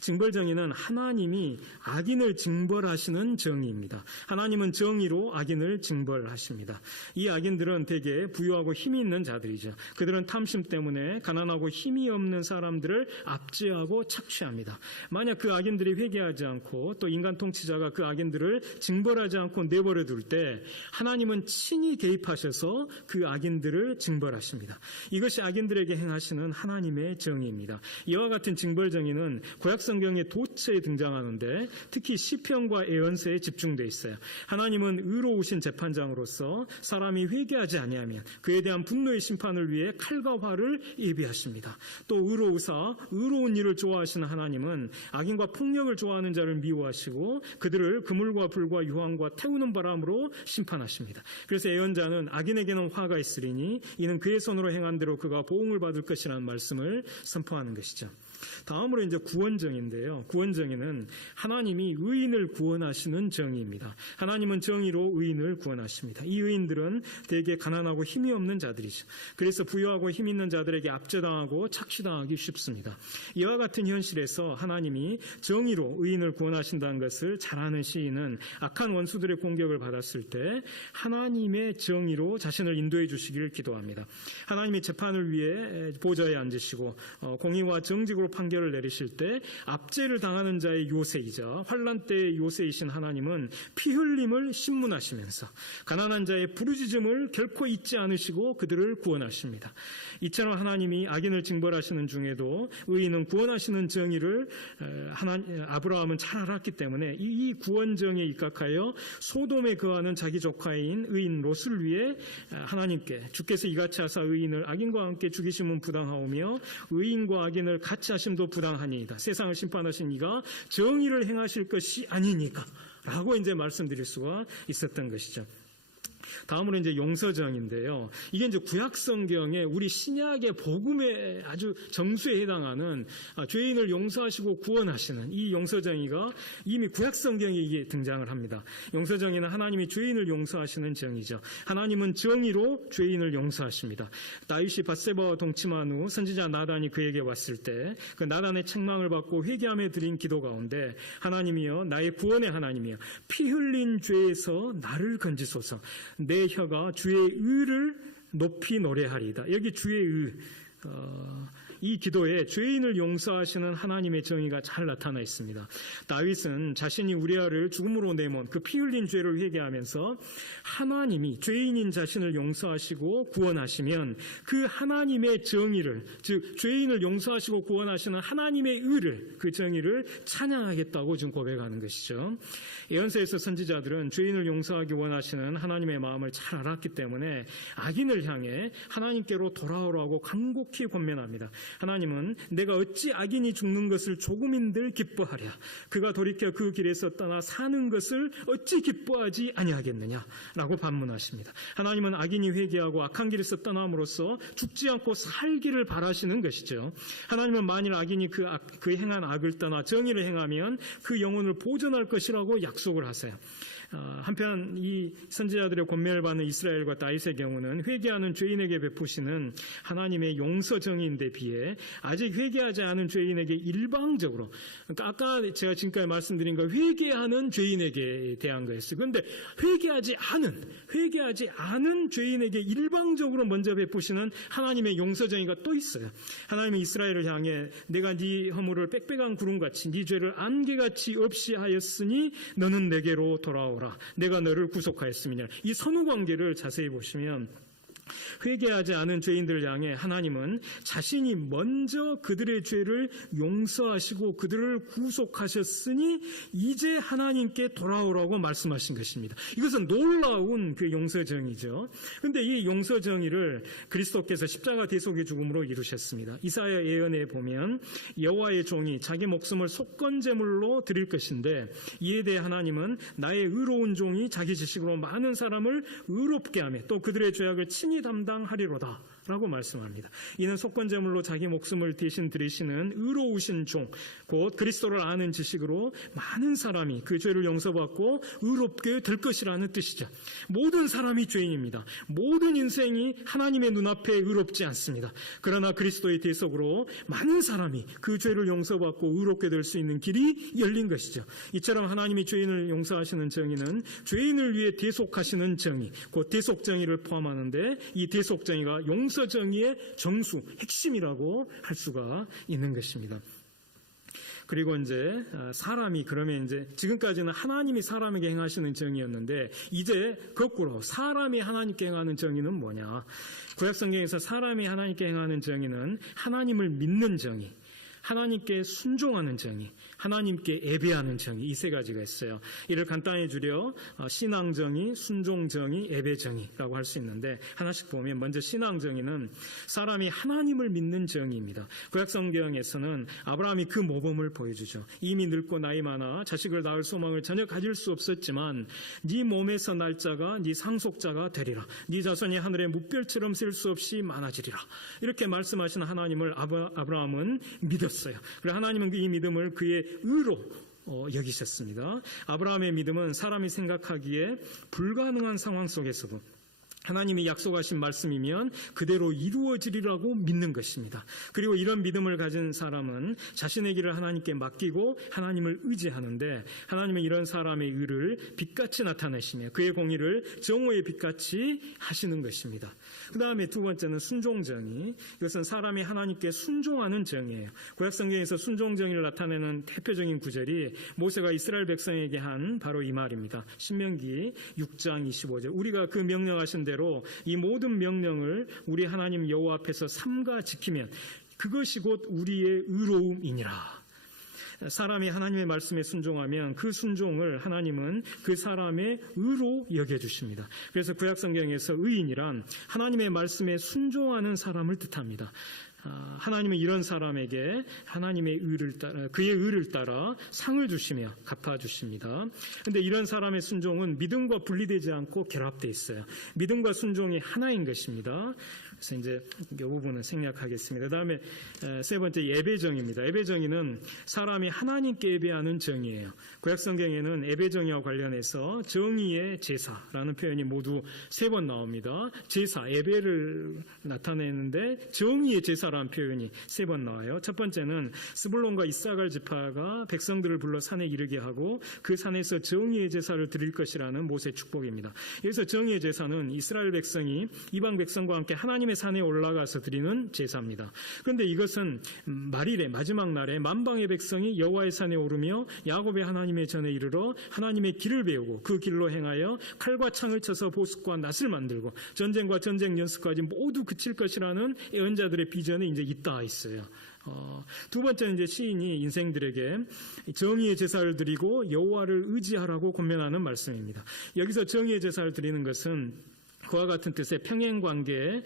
징벌정의는 하나님이 악인을 징벌하시는 정의입니다. 하나님은 정의로 악인을 징벌하십니다. 이 악인들은 대개 부유하고 힘이 있는 자들이죠. 그들은 탐심 때문에 가난하고 힘이 없는 사람들을 압제하고 착취합니다. 만약 그 악인들이 회개하지 않고 또 인간 통치자가 그 악인들을 징벌하지 않고 내버려 둘 때 하나님은 친히 개입하셔서 그 악인들을 징벌하십니다. 이것이 악인들에게 행하시는 하나님의 정의입니다. 이와 같은 징벌정의는 구약성경에 도처에 등장하는데 특히 시편과 예언서에 집중되어 있어요. 하나님은 의로우신 재판장으로서 사람이 회개하지 아니하면 그에 대한 분노의 심판을 위해 칼과 활을 예비하십니다. 또 의로운 일을 좋아하시는 하나님은 악인과 폭력을 좋아하는 자를 미워하시고 그들을 그물과 불과 유황과 태우는 바람으로 심판하십니다. 그래서 예언자는 악인에게는 화가 있으리니 이는 그의 손으로 행한 대로 그가 보응을 받을 것이라는 말씀을 선포하는 것이죠. 다음으로 이제 구원정의인데요. 구원정의는 하나님이 의인을 구원하시는 정의입니다. 하나님은 정의로 의인을 구원하십니다. 이 의인들은 대개 가난하고 힘이 없는 자들이죠. 그래서 부유하고 힘 있는 자들에게 압제당하고 착취당하기 쉽습니다. 이와 같은 현실에서 하나님이 정의로 의인을 구원하신다는 것을 잘 아는 시인은 악한 원수들의 공격을 받았을 때 하나님의 정의로 자신을 인도해 주시기를 기도합니다. 하나님이 재판을 위해 보좌에 앉으시고 공의와 정직으로 판결을 내리실 때 압제를 당하는 자의 요새이자 환난 때의 요새이신 하나님은 피 흘림을 신문하시면서 가난한 자의 부르짖음을 결코 잊지 않으시고 그들을 구원하십니다. 이처럼 하나님이 악인을 징벌하시는 중에도 의인은 구원하시는 정의를 아브라함은 잘 알았기 때문에 이 구원정의에 입각하여 소돔에 거하는 자기 조카인 의인 롯을 위해 하나님께 주께서 이같이 하사 의인을 악인과 함께 죽이심은 부당하오며 의인과 악인을 같이 하심도 부당하니이다. 세상을 심판하신 이가 정의를 행하실 것이 아니니까 라고 이제 말씀드릴 수가 있었던 것이죠. 다음으로 이제 용서정인데요. 이게 이제 구약 성경에 우리 신약의 복음의 아주 정수에 해당하는 죄인을 용서하시고 구원하시는 이 용서정의가 이미 구약 성경에 이게 등장을 합니다. 용서정의는 하나님이 죄인을 용서하시는 정의죠. 하나님은 정의로 죄인을 용서하십니다. 다윗이 밧세바와 동침한 후 선지자 나단이 그에게 왔을 때 그 나단의 책망을 받고 회개하며 드린 기도 가운데 하나님이여 나의 구원의 하나님이여 피 흘린 죄에서 나를 건지소서. 내 혀가 주의 의를 높이 노래하리이다. 여기 주의 의, 이 기도에 죄인을 용서하시는 하나님의 정의가 잘 나타나 있습니다. 다윗은 자신이 우리아를 죽음으로 내몬 그 피 흘린 죄를 회개하면서 하나님이 죄인인 자신을 용서하시고 구원하시면 그 하나님의 정의를, 즉 죄인을 용서하시고 구원하시는 하나님의 의를, 그 정의를 찬양하겠다고 지금 고백하는 것이죠. 예언서에서 선지자들은 죄인을 용서하기 원하시는 하나님의 마음을 잘 알았기 때문에 악인을 향해 하나님께로 돌아오라고 간곡히 권면합니다. 하나님은 내가 어찌 악인이 죽는 것을 조금인들 기뻐하랴. 그가 돌이켜 그 길에서 떠나 사는 것을 어찌 기뻐하지 아니하겠느냐라고 반문하십니다. 하나님은 악인이 회개하고 악한 길에서 떠남으로써 죽지 않고 살기를 바라시는 것이죠. 하나님은 만일 악인이 그 행한 악을 떠나 정의를 행하면 그 영혼을 보존할 것이라고 약속을 하세요. 한편 이 선지자들의 권면을 받는 이스라엘과 다윗의 경우는 회개하는 죄인에게 베푸시는 하나님의 용서 정의인데 비해 아직 회개하지 않은 죄인에게 일방적으로, 그러니까 아까 제가 지금까지 말씀드린 거 회개하는 죄인에게 대한 거였어요. 그런데 회개하지 않은 죄인에게 일방적으로 먼저 베푸시는 하나님의 용서 정의가 또 있어요. 하나님은 이스라엘을 향해 내가 네 허물을 빽빽한 구름같이 네 죄를 안개같이 없이 하였으니 너는 내게로 돌아오라. 내가 너를 구속하였음이냐. 이 선후 관계를 자세히 보시면 회개하지 않은 죄인들을 향해 하나님은 자신이 먼저 그들의 죄를 용서하시고 그들을 구속하셨으니 이제 하나님께 돌아오라고 말씀하신 것입니다. 이것은 놀라운 그 용서정의죠. 그런데 이 용서정의를 그리스도께서 십자가 대속의 죽음으로 이루셨습니다. 이사야 예언에 보면 여호와의 종이 자기 목숨을 속건제물로 드릴 것인데 이에 대해 하나님은 나의 의로운 종이 자기 지식으로 많은 사람을 의롭게 하며 또 그들의 죄악을 친히 담당하리로다 라고 말씀합니다. 이는 속건제물로 자기 목숨을 대신 드리시는 의로우신 종, 곧 그리스도를 아는 지식으로 많은 사람이 그 죄를 용서받고 의롭게 될 것이라는 뜻이죠. 모든 사람이 죄인입니다. 모든 인생이 하나님의 눈앞에 의롭지 않습니다. 그러나 그리스도의 대속으로 많은 사람이 그 죄를 용서받고 의롭게 될 수 있는 길이 열린 것이죠. 이처럼 하나님이 죄인을 용서하시는 정의는 죄인을 위해 대속하시는 정의, 곧 대속정의를 포함하는데 이 대속정의가 용서정의의 정수, 핵심이라고 할 수가 있는 것입니다. 그리고 이제 사람이 그러면 이제 지금까지는 하나님이 사람에게 행하시는 정의였는데 이제 거꾸로 사람이 하나님께 행하는 정의는 뭐냐? 구약 성경에서 사람이 하나님께 행하는 정의는 하나님을 믿는 정의, 하나님께 순종하는 정의, 하나님께 예배하는 정의, 이 세 가지가 있어요. 이를 간단히 줄여 신앙정의, 순종정의, 예배정의라고 할 수 있는데 하나씩 보면 먼저 신앙정의는 사람이 하나님을 믿는 정의입니다. 구약성경에서는 아브라함이 그 모범을 보여주죠. 이미 늙고 나이 많아 자식을 낳을 소망을 전혀 가질 수 없었지만 네 몸에서 날 자가 네 상속자가 되리라. 네 자손이 하늘의 뭇별처럼 셀 수 없이 많아지리라. 이렇게 말씀하신 하나님을 아브라함은 믿었어요. 그리고 하나님은 이 믿음을 그의 의로 여기셨습니다. 아브라함의 믿음은 사람이 생각하기에 불가능한 상황 속에서도 하나님이 약속하신 말씀이면 그대로 이루어지리라고 믿는 것입니다. 그리고 이런 믿음을 가진 사람은 자신의 길을 하나님께 맡기고 하나님을 의지하는데 하나님은 이런 사람의 의를 빛같이 나타내시며 그의 공의를 정오의 빛같이 하시는 것입니다. 그 다음에 두 번째는 순종정의. 이것은 사람이 하나님께 순종하는 정의예요. 구약성경에서 순종정의를 나타내는 대표적인 구절이 모세가 이스라엘 백성에게 한 바로 이 말입니다. 신명기 6장 25절. 우리가 그 명령하신 대로 이 모든 명령을 우리 하나님 여호와 앞에서 삼가 지키면 그것이 곧 우리의 의로움이니라. 사람이 하나님의 말씀에 순종하면 그 순종을 하나님은 그 사람의 의로 여겨주십니다. 그래서 구약성경에서 의인이란 하나님의 말씀에 순종하는 사람을 뜻합니다. 하나님은 이런 사람에게 하나님의 의를 따라, 그의 의를 따라 상을 주시며 갚아주십니다. 그런데 이런 사람의 순종은 믿음과 분리되지 않고 결합되어 있어요. 믿음과 순종이 하나인 것입니다. 그래서 이제 이 부분은 생략하겠습니다. 그다음에 세 번째 예배정의입니다. 예배정의는 사람이 하나님께 예배하는 정의예요. 구약성경에는 예배정의와 관련해서 정의의 제사라는 표현이 모두 3번 나옵니다. 제사, 예배를 나타내는데 정의의 제사라는 표현이 3번 나와요. 첫 번째는 스불론과 이사갈 지파가 백성들을 불러 산에 이르게 하고 그 산에서 정의의 제사를 드릴 것이라는 모세의 축복입니다. 여기서 정의의 제사는 이스라엘 백성이 이방 백성과 함께 하나님의 산에 올라가서 드리는 제사입니다. 그런데 이것은 말일에 마지막 날에 만방의 백성이 여호와의 산에 오르며 야곱의 하나님의 전에 이르러 하나님의 길을 배우고 그 길로 행하여 칼과 창을 쳐서 보습과 낫을 만들고 전쟁과 전쟁 연습까지 모두 그칠 것이라는 예언자들의 비전이 이제 있다 있어요. 두 번째는 이제 시인이 인생들에게 정의의 제사를 드리고 여호와를 의지하라고 권면하는 말씀입니다. 여기서 정의의 제사를 드리는 것은 그와 같은 뜻의 평행관계에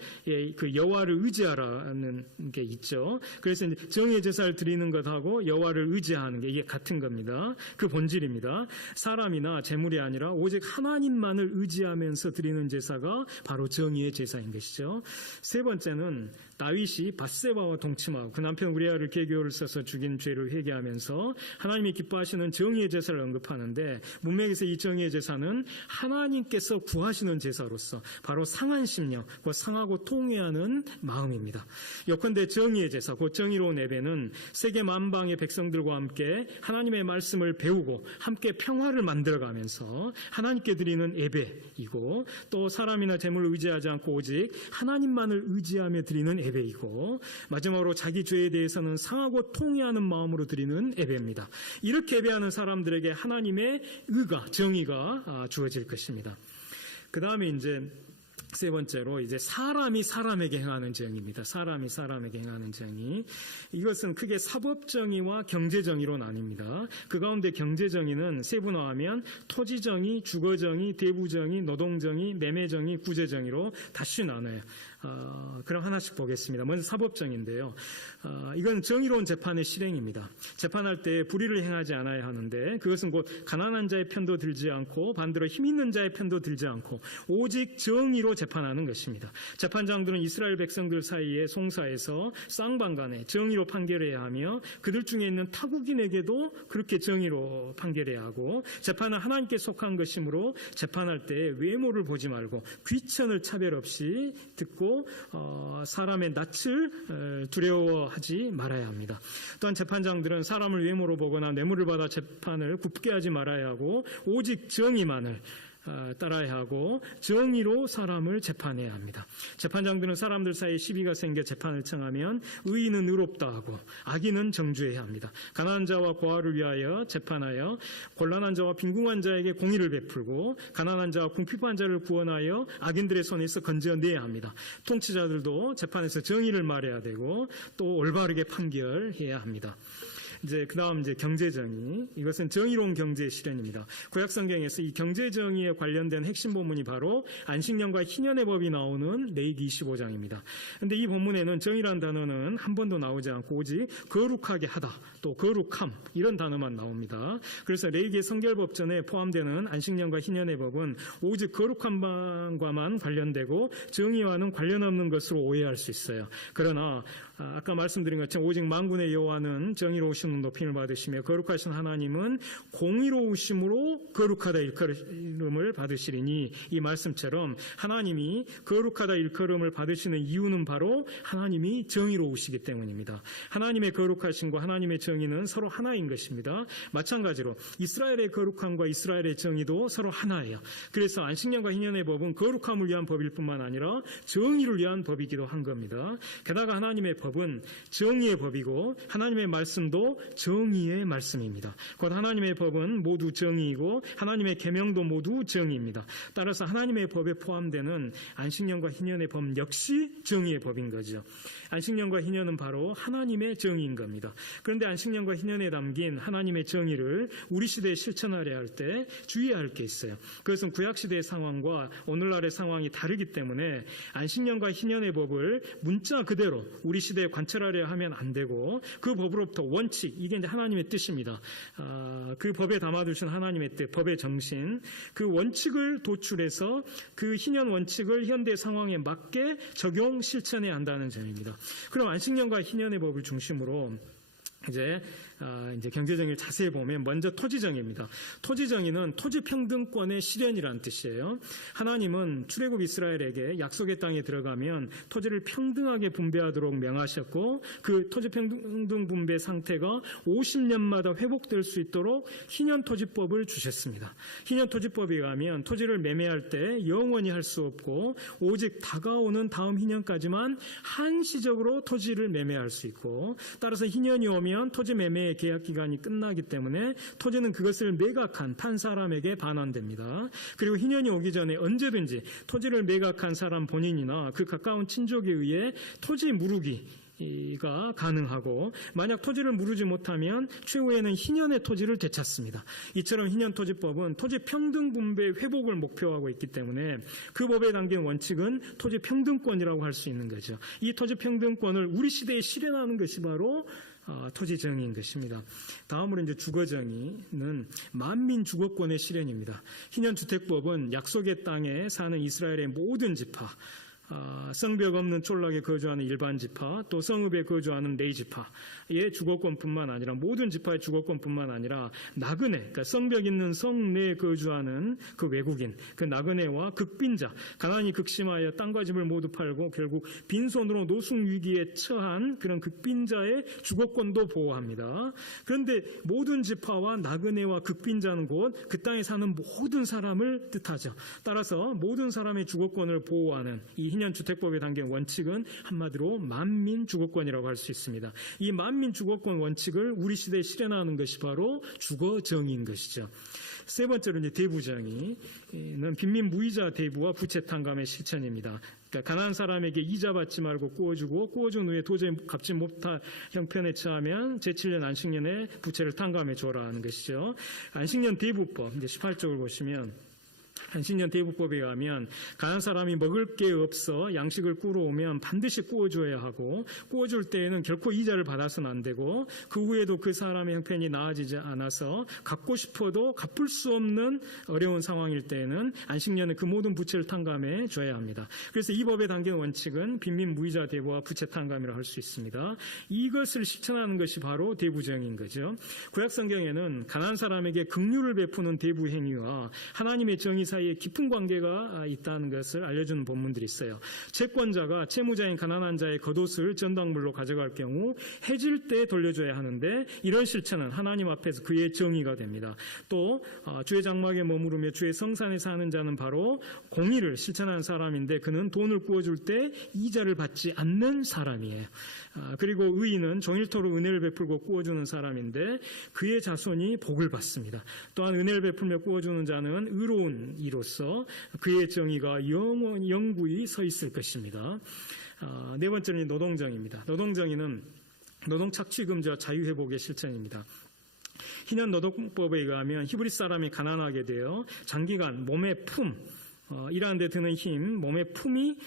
그 여호와를 의지하라는 게 있죠. 그래서 이제 정의의 제사를 드리는 것하고 여호와를 의지하는 게 이게 같은 겁니다. 그 본질입니다. 사람이나 재물이 아니라 오직 하나님만을 의지하면서 드리는 제사가 바로 정의의 제사인 것이죠. 세 번째는 다윗이 밧세바와 동침하고 그 남편 우리아를 계교를 써서 죽인 죄를 회개하면서 하나님이 기뻐하시는 정의의 제사를 언급하는데 문맥에서 이 정의의 제사는 하나님께서 구하시는 제사로서 바로 상한 심령, 상하고 통회하는 마음입니다. 예컨대 정의의 제사, 곧 정의로운 예배는 세계 만방의 백성들과 함께 하나님의 말씀을 배우고 함께 평화를 만들어가면서 하나님께 드리는 예배이고 또 사람이나 재물을 의지하지 않고 오직 하나님만을 의지하며 드리는 예배이고 마지막으로 자기 죄에 대해서는 상하고 통회하는 마음으로 드리는 예배입니다. 이렇게 예배하는 사람들에게 하나님의 의가, 정의가 주어질 것입니다. 그 다음에 이제 세 번째로 이제 사람이 사람에게 행하는 정의입니다. 사람이 사람에게 행하는 정의. 이것은 크게 사법정의와 경제정의로 나뉩니다. 그 가운데 경제정의는 세분화하면 토지정의, 주거정의, 대부정의, 노동정의, 매매정의, 구제정의로 다시 나눠요. 그럼 하나씩 보겠습니다. 먼저 사법정의인데요. 이건 정의로운 재판의 실행입니다. 재판할 때 불의를 행하지 않아야 하는데 그것은 곧 가난한 자의 편도 들지 않고 반대로 힘 있는 자의 편도 들지 않고 오직 정의로 재판하는 것입니다. 재판장들은 이스라엘 백성들 사이에 송사해서 쌍방간에 정의로 판결해야 하며 그들 중에 있는 타국인에게도 그렇게 정의로 판결해야 하고 재판은 하나님께 속한 것이므로 재판할 때 외모를 보지 말고 귀천을 차별 없이 듣고 사람의 낯을 두려워하지 말아야 합니다. 또한 재판장들은 사람을 외모로 보거나 뇌물을 받아 재판을 굽게 하지 말아야 하고 오직 정의만을 따라야 하고 정의로 사람을 재판해야 합니다. 재판장들은 사람들 사이에 시비가 생겨 재판을 청하면 의인은 의롭다 하고 악인은 정죄해야 합니다. 가난한 자와 고아를 위하여 재판하여 곤란한 자와 빈궁한 자에게 공의를 베풀고 가난한 자와 궁핍한 자를 구원하여 악인들의 손에서 건져내야 합니다. 통치자들도 재판에서 정의를 말해야 되고 또 올바르게 판결해야 합니다. 이제 그다음 이제 경제정의. 이것은 정의로운 경제의 실현입니다. 구약성경에서 이 경제정의에 관련된 핵심 본문이 바로 안식년과 희년의 법이 나오는 레위기 25장입니다. 그런데 이 본문에는 정의라는 단어는 한 번도 나오지 않고 오직 거룩하게 하다, 또 거룩함 이런 단어만 나옵니다. 그래서 레위기의 성결법전에 포함되는 안식년과 희년의 법은 오직 거룩함과만 관련되고 정의와는 관련 없는 것으로 오해할 수 있어요. 그러나 아까 말씀드린 것처럼 오직 만군의 여호와는 정의로우신 높임을 받으시며 거룩하신 하나님은 공의로우심으로 거룩하다 일컬음을 받으시리니 이 말씀처럼 하나님이 거룩하다 일컬음을 받으시는 이유는 바로 하나님이 정의로우시기 때문입니다. 하나님의 거룩하심과 하나님의 정의는 서로 하나인 것입니다. 마찬가지로 이스라엘의 거룩함과 이스라엘의 정의도 서로 하나예요. 그래서 안식년과 희년의 법은 거룩함을 위한 법일 뿐만 아니라 정의를 위한 법이기도 한 겁니다. 게다가 하나님의 법은 정의의 법이고 하나님의 말씀도 정의의 말씀입니다. 곧 하나님의 법은 모두 정의이고 하나님의 계명도 모두 정의입니다. 따라서 하나님의 법에 포함되는 안식년과 희년의 법 역시 정의의 법인 거죠. 안식년과 희년은 바로 하나님의 정의인 겁니다. 그런데 안식년과 희년에 담긴 하나님의 정의를 우리 시대에 실천하려 할 때 주의해야 할 게 있어요. 그것은 구약시대의 상황과 오늘날의 상황이 다르기 때문에 안식년과 희년의 법을 문자 그대로 우리 시대에 관철하려 하면 안 되고 그 법으로부터 원칙, 이게 이제 하나님의 뜻입니다. 그 법에 담아두신 하나님의 뜻, 법의 정신, 그 원칙을 도출해서 그 희년 원칙을 현대 상황에 맞게 적용, 실천해야 한다는 점입니다. 그럼 안식년과 희년의 법을 중심으로 이제 경제정의를 자세히 보면 먼저 토지정의입니다. 토지정의는 토지평등권의 실현이라는 뜻이에요. 하나님은 출애굽 이스라엘에게 약속의 땅에 들어가면 토지를 평등하게 분배하도록 명하셨고 그 토지평등 분배 상태가 50년마다 회복될 수 있도록 희년토지법을 주셨습니다. 희년토지법에 의하면 토지를 매매할 때 영원히 할 수 없고 오직 다가오는 다음 희년까지만 한시적으로 토지를 매매할 수 있고 따라서 희년이 오면 토지 매매의 계약 기간이 끝나기 때문에 토지는 그것을 매각한 판 사람에게 반환됩니다. 그리고 희년이 오기 전에 언제든지 토지를 매각한 사람 본인이나 그 가까운 친족에 의해 토지 무르기가 가능하고 만약 토지를 무르지 못하면 최후에는 희년의 토지를 되찾습니다. 이처럼 희년토지법은 토지 평등 분배 회복을 목표하고 있기 때문에 그 법에 담긴 원칙은 토지 평등권이라고 할 수 있는 거죠. 이 토지 평등권을 우리 시대에 실현하는 것이 바로 토지정의인 것입니다. 다음으로 이제 주거정의는 만민 주거권의 실현입니다. 희년주택법은 약속의 땅에 사는 이스라엘의 모든 지파, 성벽 없는 촌락에 거주하는 일반 지파, 또 성읍에 거주하는 레위 지파의 주거권뿐만 아니라 모든 지파의 주거권뿐만 아니라 나그네, 그러니까 성벽 있는 성 내에 거주하는 그 외국인, 그 나그네와 극빈자, 가난이 극심하여 땅과 집을 모두 팔고 결국 빈손으로 노숙 위기에 처한 그런 극빈자의 주거권도 보호합니다. 그런데 모든 지파와 나그네와 극빈자는 곧 그 땅에 사는 모든 사람을 뜻하죠. 따라서 모든 사람의 주거권을 보호하는 이 희년주택법에 담긴 원칙은 한마디로 만민 주거권이라고 할 수 있습니다. 이 만민 주거권 원칙을 우리 시대에 실현하는 것이 바로 주거정의인 것이죠. 세 번째로 이제 대부정의는 빈민 무이자 대부와 부채 탕감의 실천입니다. 그러니까 가난한 사람에게 이자 받지 말고 꾸어주고 꾸어준 후에 도저히 갚지 못할 형편에 처하면 제7년 안식년에 부채를 탕감해 줘라는 것이죠. 안식년 대부법 이제 18쪽을 보시면 안식년 대부법에 의하면 가난한 사람이 먹을 게 없어 양식을 꾸러오면 반드시 꾸어줘야 하고 꾸어줄 때에는 결코 이자를 받아서는 안 되고 그 후에도 그 사람의 형편이 나아지지 않아서 갚고 싶어도 갚을 수 없는 어려운 상황일 때에는 안식년에 그 모든 부채를 탕감해 줘야 합니다. 그래서 이 법에 담긴 원칙은 빈민 무이자 대부와 부채 탕감이라고 할 수 있습니다. 이것을 실천하는 것이 바로 대부정의인 거죠. 구약 성경에는 가난한 사람에게 긍휼을 베푸는 대부 행위와 하나님의 정의 사이에 깊은 관계가 있다는 것을 알려주는 본문들이 있어요. 채권자가 채무자인 가난한 자의 겉옷을 전당물로 가져갈 경우 해질 때 돌려줘야 하는데 이런 실천은 하나님 앞에서 그의 정의가 됩니다. 또 주의 장막에 머무르며 주의 성산에 사는 자는 바로 공의를 실천하는 사람인데 그는 돈을 구워줄 때 이자를 받지 않는 사람이에요. 그리고 의인은 종일토록 은혜를 베풀고 꾸어주는 사람인데 그의 자손이 복을 받습니다. 또한 은혜를 베풀며 꾸어주는 자는 의로운 이로서 그의 정의가 영구히 서 있을 것입니다. 네 번째는 노동정의입니다. 노동정의는 노동착취금지와 자유회복의 실천입니다. 희년 노동법에 의하면 히브리 사람이 가난하게 되어 장기간 몸의 품, 일하는 데 드는 힘, 몸의 품이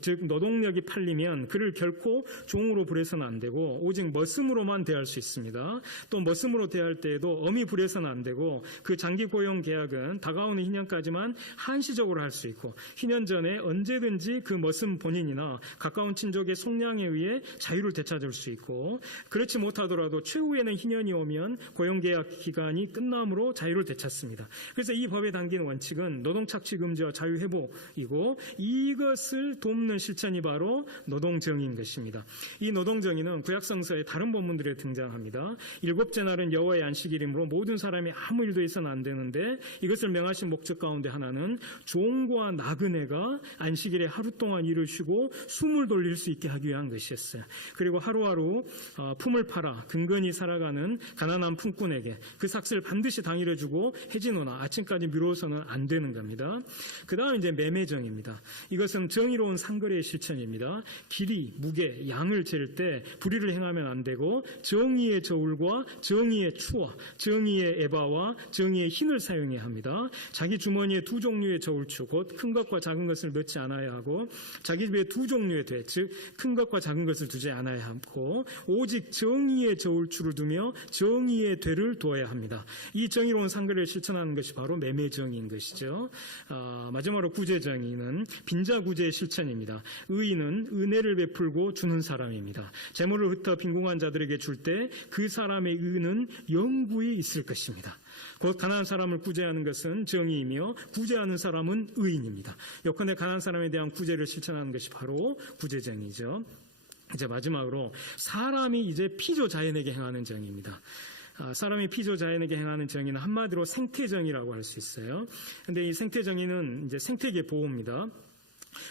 즉 노동력이 팔리면 그를 결코 종으로 부려서는 안 되고 오직 머슴으로만 대할 수 있습니다. 또 머슴으로 대할 때에도 엄히 부려서는 안 되고 그 장기 고용 계약은 다가오는 희년까지만 한시적으로 할 수 있고 희년 전에 언제든지 그 머슴 본인이나 가까운 친족의 속량에 의해 자유를 되찾을 수 있고 그렇지 못하더라도 최후에는 희년이 오면 고용 계약 기간이 끝남으로 자유를 되찾습니다. 그래서 이 법에 담긴 원칙은 노동착취 금지와 자유 자유회복이고 이것을 돕는 실천이 바로 노동정의인 것입니다. 이 노동정의는 구약성서의 다른 본문들에 등장합니다. 일곱째 날은 여호와의 안식일이므로 모든 사람이 아무 일도 있어는 안 되는데 이것을 명하신 목적 가운데 하나는 종과 나그네가 안식일에 하루 동안 일을 쉬고 숨을 돌릴 수 있게 하기 위한 것이었어요. 그리고 하루하루 품을 팔아 근근히 살아가는 가난한 품꾼에게 그 삭스를 반드시 당일해주고 해지노나 아침까지 미뤄서는 안 되는 겁니다. 그 다음 이제 매매정입니다. 이것은 정의로운 상거래의 실천입니다. 길이, 무게, 양을 잴 때 불의를 행하면 안 되고 정의의 저울과 정의의 추와 정의의 에바와 정의의 흰을 사용해야 합니다. 자기 주머니에 두 종류의 저울추, 곧 큰 것과 작은 것을 넣지 않아야 하고 자기 집에 두 종류의 돼, 즉 큰 것과 작은 것을 두지 않아야 하고 오직 정의의 저울추를 두며 정의의 되를 두어야 합니다. 이 정의로운 상거래를 실천하는 것이 바로 매매정의인 것이죠. 마지막으로 구제정의는 빈자구제의 실천입니다. 의인은 은혜를 베풀고 주는 사람입니다. 재물을 흩어 빈궁한 자들에게 줄 때 그 사람의 의는 영구히 있을 것입니다. 곧 가난한 사람을 구제하는 것은 정의이며 구제하는 사람은 의인입니다. 요컨대 가난한 사람에 대한 구제를 실천하는 것이 바로 구제정의죠. 이제 마지막으로 사람이 이제 피조자연에게 행하는 정의입니다. 사람이 피조자연에게 행하는 정의는 한마디로 생태정의라고 할 수 있어요. 그런데 이 생태정의는 이제 생태계 보호입니다.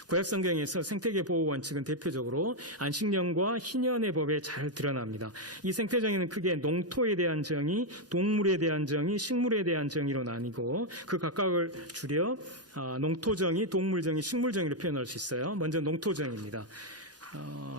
구약성경에서 생태계 보호 원칙은 대표적으로 안식년과 희년의 법에 잘 드러납니다. 이 생태정의는 크게 농토에 대한 정의, 동물에 대한 정의, 식물에 대한 정의로 나뉘고 그 각각을 줄여 농토정의, 동물정의, 식물정의로 표현할 수 있어요. 먼저 농토정의입니다.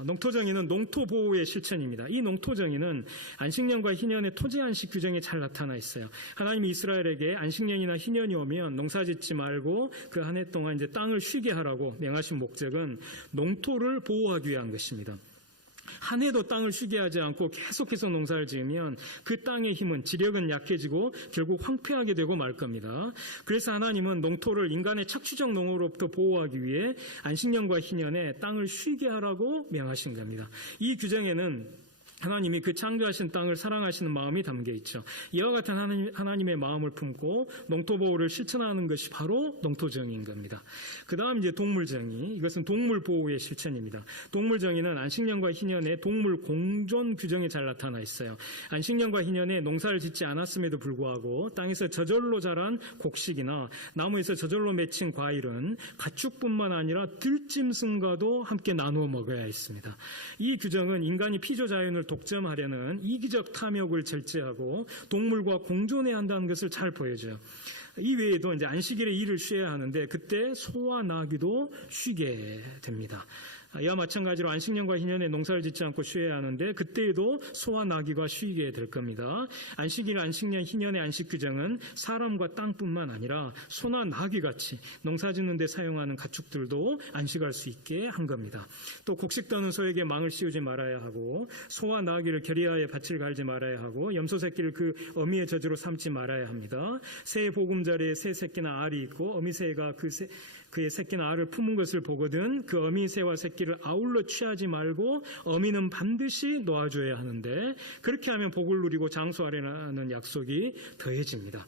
농토정의는 농토보호의 실천입니다. 이 농토정의는 안식년과 희년의 토지 안식 규정에 잘 나타나 있어요. 하나님이 이스라엘에게 안식년이나 희년이 오면 농사짓지 말고 그 한 해 동안 이제 땅을 쉬게 하라고 명하신 목적은 농토를 보호하기 위한 것입니다. 한 해도 땅을 쉬게 하지 않고 계속해서 농사를 지으면 그 땅의 힘은 지력은 약해지고 결국 황폐하게 되고 말 겁니다. 그래서 하나님은 농토를 인간의 착취적 농으로부터 보호하기 위해 안식년과 희년에 땅을 쉬게 하라고 명하신 겁니다. 이 규정에는 하나님이 그 창조하신 땅을 사랑하시는 마음이 담겨 있죠. 이와 같은 하나님의 마음을 품고 농토보호를 실천하는 것이 바로 농토정의인 겁니다. 그 다음 이제 동물정의. 이것은 동물보호의 실천입니다. 동물정의는 안식년과 희년에 동물 공존 규정에 잘 나타나 있어요. 안식년과 희년에 농사를 짓지 않았음에도 불구하고 땅에서 저절로 자란 곡식이나 나무에서 저절로 맺힌 과일은 가축뿐만 아니라 들짐승과도 함께 나누어 먹어야 했습니다. 이 규정은 인간이 피조자연을 독점하려는 이기적 탐욕을 절제하고 동물과 공존해야 한다는 것을 잘 보여줘요. 이 외에도 이제 안식일에 일을 쉬어야 하는데 그때 소와 나귀도 쉬게 됩니다. 이와 마찬가지로 안식년과 희년에 농사를 짓지 않고 쉬어야 하는데 그때에도 소와 나귀가 쉬게 될 겁니다. 안식일, 안식년, 희년의 안식 규정은 사람과 땅뿐만 아니라 소나 나귀같이 농사 짓는 데 사용하는 가축들도 안식할 수 있게 한 겁니다. 또 곡식 떠는 소에게 망을 씌우지 말아야 하고 소와 나귀를 결의하여 밭을 갈지 말아야 하고 염소 새끼를 그 어미의 저주로 삼지 말아야 합니다. 새의 보금자리에 새 새끼나 알이 있고 어미 새가 그의 새끼나 알을 품은 것을 보거든 그 어미 새와 새끼를 아울러 취하지 말고 어미는 반드시 놓아줘야 하는데 그렇게 하면 복을 누리고 장수하리라는 약속이 더해집니다.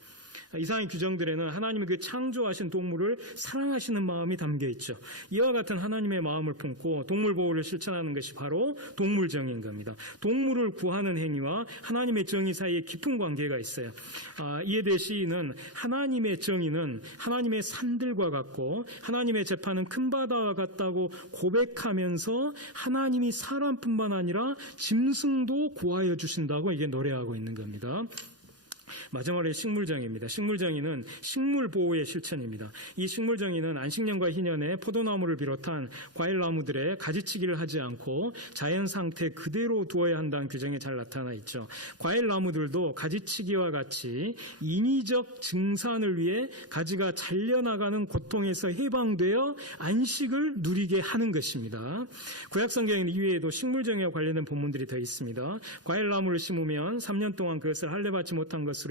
이상의 규정들에는 하나님의 그 창조하신 동물을 사랑하시는 마음이 담겨 있죠. 이와 같은 하나님의 마음을 품고 동물 보호를 실천하는 것이 바로 동물정의인 겁니다. 동물을 구하는 행위와 하나님의 정의 사이에 깊은 관계가 있어요. 이에 대해 시인은 하나님의 정의는 하나님의 산들과 같고 하나님의 재판은 큰 바다와 같다고 고백하면서 하나님이 사람뿐만 아니라 짐승도 구하여 주신다고 이게 노래하고 있는 겁니다. 마지막으로 식물정의입니다. 식물정의는 식물보호의 실천입니다. 이 식물정의는 안식년과 희년에 포도나무를 비롯한 과일나무들의 가지치기를 하지 않고 자연 상태 그대로 두어야 한다는 규정에 잘 나타나 있죠. 과일나무들도 가지치기와 같이 인위적 증산을 위해 가지가 잘려나가는 고통에서 해방되어 안식을 누리게 하는 것입니다. 구약성경에는 이외에도 식물정의와 관련된 본문들이 더 있습니다. 과일나무를 심으면 3년 동안 그것을 할례받지 못한 것으로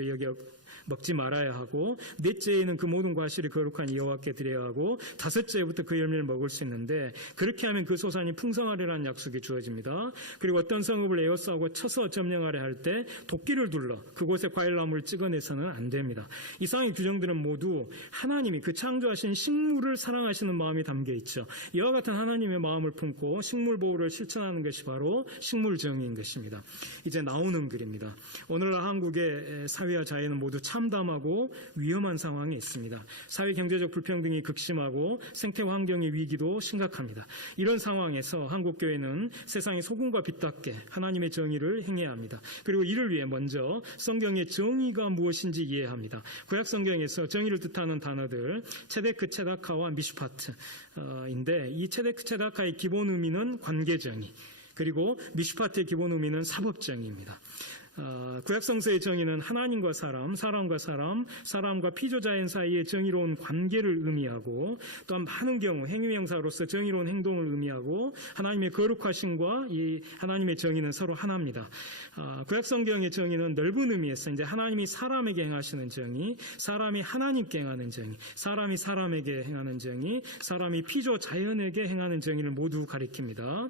먹지 말아야 하고, 넷째에는 그 모든 과실이 거룩한 여호와께 드려야 하고, 다섯째부터 그 열매를 먹을 수 있는데, 그렇게 하면 그 소산이 풍성하리라는 약속이 주어집니다. 그리고 어떤 성읍을 에워싸고 쳐서 점령하려 할 때 도끼를 둘러 그곳에 과일나무를 찍어내서는 안 됩니다. 이상의 규정들은 모두 하나님이 그 창조하신 식물을 사랑하시는 마음이 담겨 있죠. 이와 같은 하나님의 마음을 품고 식물 보호를 실천하는 것이 바로 식물정의인 것입니다. 이제 나오는 글입니다. 오늘날 한국의 사회와 자연은 모두 참담하고 위험한 상황에 있습니다. 사회 경제적 불평등이 극심하고 생태 환경의 위기도 심각합니다. 이런 상황에서 한국교회는 세상의 소금과 빛답게 하나님의 정의를 행해야 합니다. 그리고 이를 위해 먼저 성경의 정의가 무엇인지 이해합니다. 구약 성경에서 정의를 뜻하는 단어들 체데크, 체다카와 미슈파트인데, 이 체데크, 체다카의 기본 의미는 관계정의, 그리고 미슈파트의 기본 의미는 사법정의입니다. 구약 성서의 정의는 하나님과 사람, 사람과 사람, 사람과 피조자연 사이의 정의로운 관계를 의미하고, 또한 많은 경우 행위명사로서 정의로운 행동을 의미하고, 하나님의 거룩하심과 이 하나님의 정의는 서로 하나입니다. 구약 성경의 정의는 넓은 의미에서 이제 하나님이 사람에게 행하시는 정의, 사람이 하나님께 행하는 정의, 사람이 사람에게 행하는 정의, 사람이 피조자연에게 행하는 정의를 모두 가리킵니다.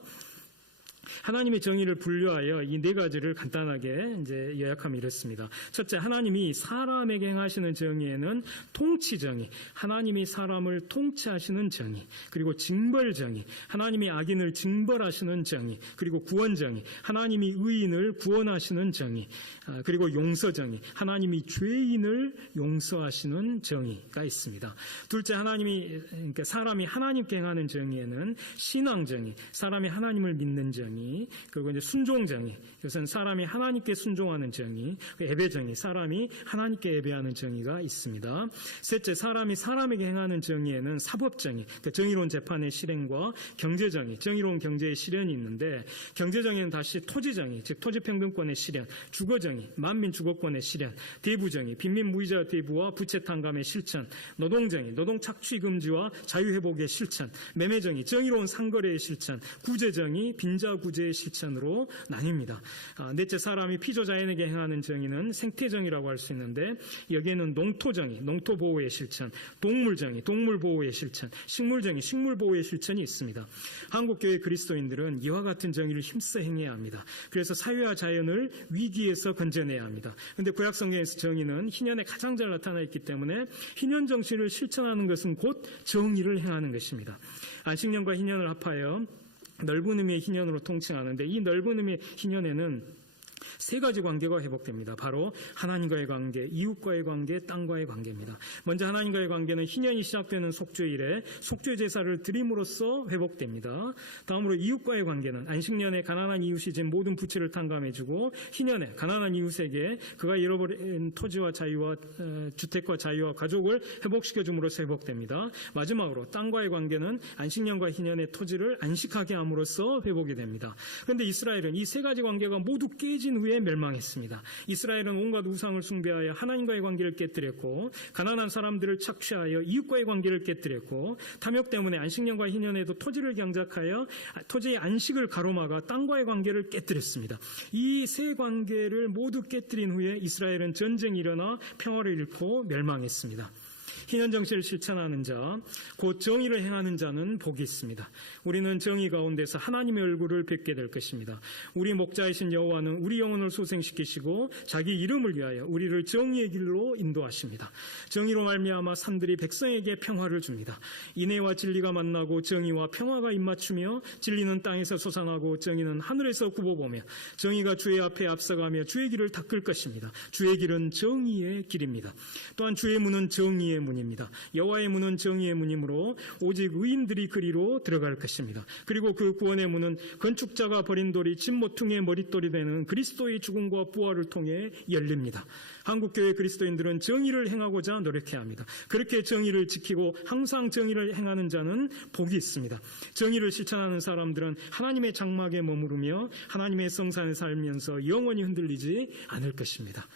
하나님의 정의를 분류하여 이 네 가지를 간단하게 이제 요약하면 이렇습니다. 첫째, 하나님이 사람에게 행하시는 정의에는 통치 정의, 하나님이 사람을 통치하시는 정의, 그리고 징벌 정의, 하나님이 악인을 징벌하시는 정의, 그리고 구원 정의, 하나님이 의인을 구원하시는 정의, 그리고 용서 정의, 하나님이 죄인을 용서하시는 정의가 있습니다. 둘째, 그러니까 사람이 하나님께 행하는 정의에는 신앙 정의, 사람이 하나님을 믿는 정의, 그리고 이제 순종 정의, 이것은 사람이 하나님께 순종하는 정의, 예배 정의, 사람이 하나님께 예배하는 정의가 있습니다. 셋째, 사람이 사람에게 행하는 정의에는 사법 정의, 그러니까 정의로운 재판의 실행과 경제 정의, 정의로운 경제의 실현이 있는데, 경제 정의는 다시 토지 정의, 즉 토지 평등권의 실현, 주거 정의, 만민 주거권의 실현, 대부 정의, 빈민 무이자 대부와 부채 탕감의 실천, 노동 정의, 노동 착취 금지와 자유 회복의 실천, 매매 정의, 정의로운 상거래의 실천, 구제 정의, 빈자 구제의 실천으로 나뉩니다. 넷째, 사람이 피조자연에게 행하는 정의는 생태정의라고 할 수 있는데, 여기에는 농토정의, 농토보호의 실천, 동물정의, 동물보호의 실천, 식물정의, 식물보호의 실천이 있습니다. 한국교회 그리스도인들은 이와 같은 정의를 힘써 행해야 합니다. 그래서 사회와 자연을 위기에서 건져내야 합니다. 그런데 구약 성경에서 정의는 희년에 가장 잘 나타나 있기 때문에 희년 정신을 실천하는 것은 곧 정의를 행하는 것입니다. 안식년과 희년을 합하여 넓은 의미의 희년으로 통칭하는데, 이 넓은 의미의 희년에는 세 가지 관계가 회복됩니다. 바로 하나님과의 관계, 이웃과의 관계, 땅과의 관계입니다. 먼저 하나님과의 관계는 희년이 시작되는 속죄일에 속죄 제사를 드림으로써 회복됩니다. 다음으로 이웃과의 관계는 안식년에 가난한 이웃이 진 모든 부채를 탕감해주고, 희년에 가난한 이웃에게 그가 잃어버린 토지와 자유와 주택과 자유와 가족을 회복시켜줌으로써 회복됩니다. 마지막으로 땅과의 관계는 안식년과 희년의 토지를 안식하게 함으로써 회복이 됩니다. 그런데 이스라엘은 이 세 가지 관계가 모두 깨진 후에 멸망했습니다. 이스라엘은 온갖 우상을 숭배하여 하나님과의 관계를 깨뜨렸고, 가난한 사람들을 착취하여 이웃과의 관계를 깨뜨렸고, 탐욕 때문에 안식년과 희년에도 토지를 경작하여 토지의 안식을 가로막아 땅과의 관계를 깨뜨렸습니다. 이 세 관계를 모두 깨뜨린 후에 이스라엘은 전쟁이 일어나 평화를 잃고 멸망했습니다. 희년 정신을 실천하는 자, 곧 정의를 행하는 자는 복이 있습니다. 우리는 정의 가운데서 하나님의 얼굴을 뵙게 될 것입니다. 우리 목자이신 여호와는 우리 영혼을 소생시키시고 자기 이름을 위하여 우리를 정의의 길로 인도하십니다. 정의로 말미암아 산들이 백성에게 평화를 줍니다. 인애와 진리가 만나고 정의와 평화가 입맞추며, 진리는 땅에서 솟아나고 정의는 하늘에서 굽어보며, 정의가 주의 앞에 앞서가며 주의 길을 닦을 것입니다. 주의 길은 정의의 길입니다. 또한 주의 문은 정의의 문입니다. 여호와의 문은 정의의 문이므로 오직 의인들이 그리로 들어갈 것입니다. 그리고 그 구원의 문은 건축자가 버린 돌이 진모퉁이의 머릿돌이 되는 그리스도의 죽음과 부활을 통해 열립니다. 한국교회 그리스도인들은 정의를 행하고자 노력해야 합니다. 그렇게 정의를 지키고 항상 정의를 행하는 자는 복이 있습니다. 정의를 실천하는 사람들은 하나님의 장막에 머무르며 하나님의 성산에 살면서 영원히 흔들리지 않을 것입니다.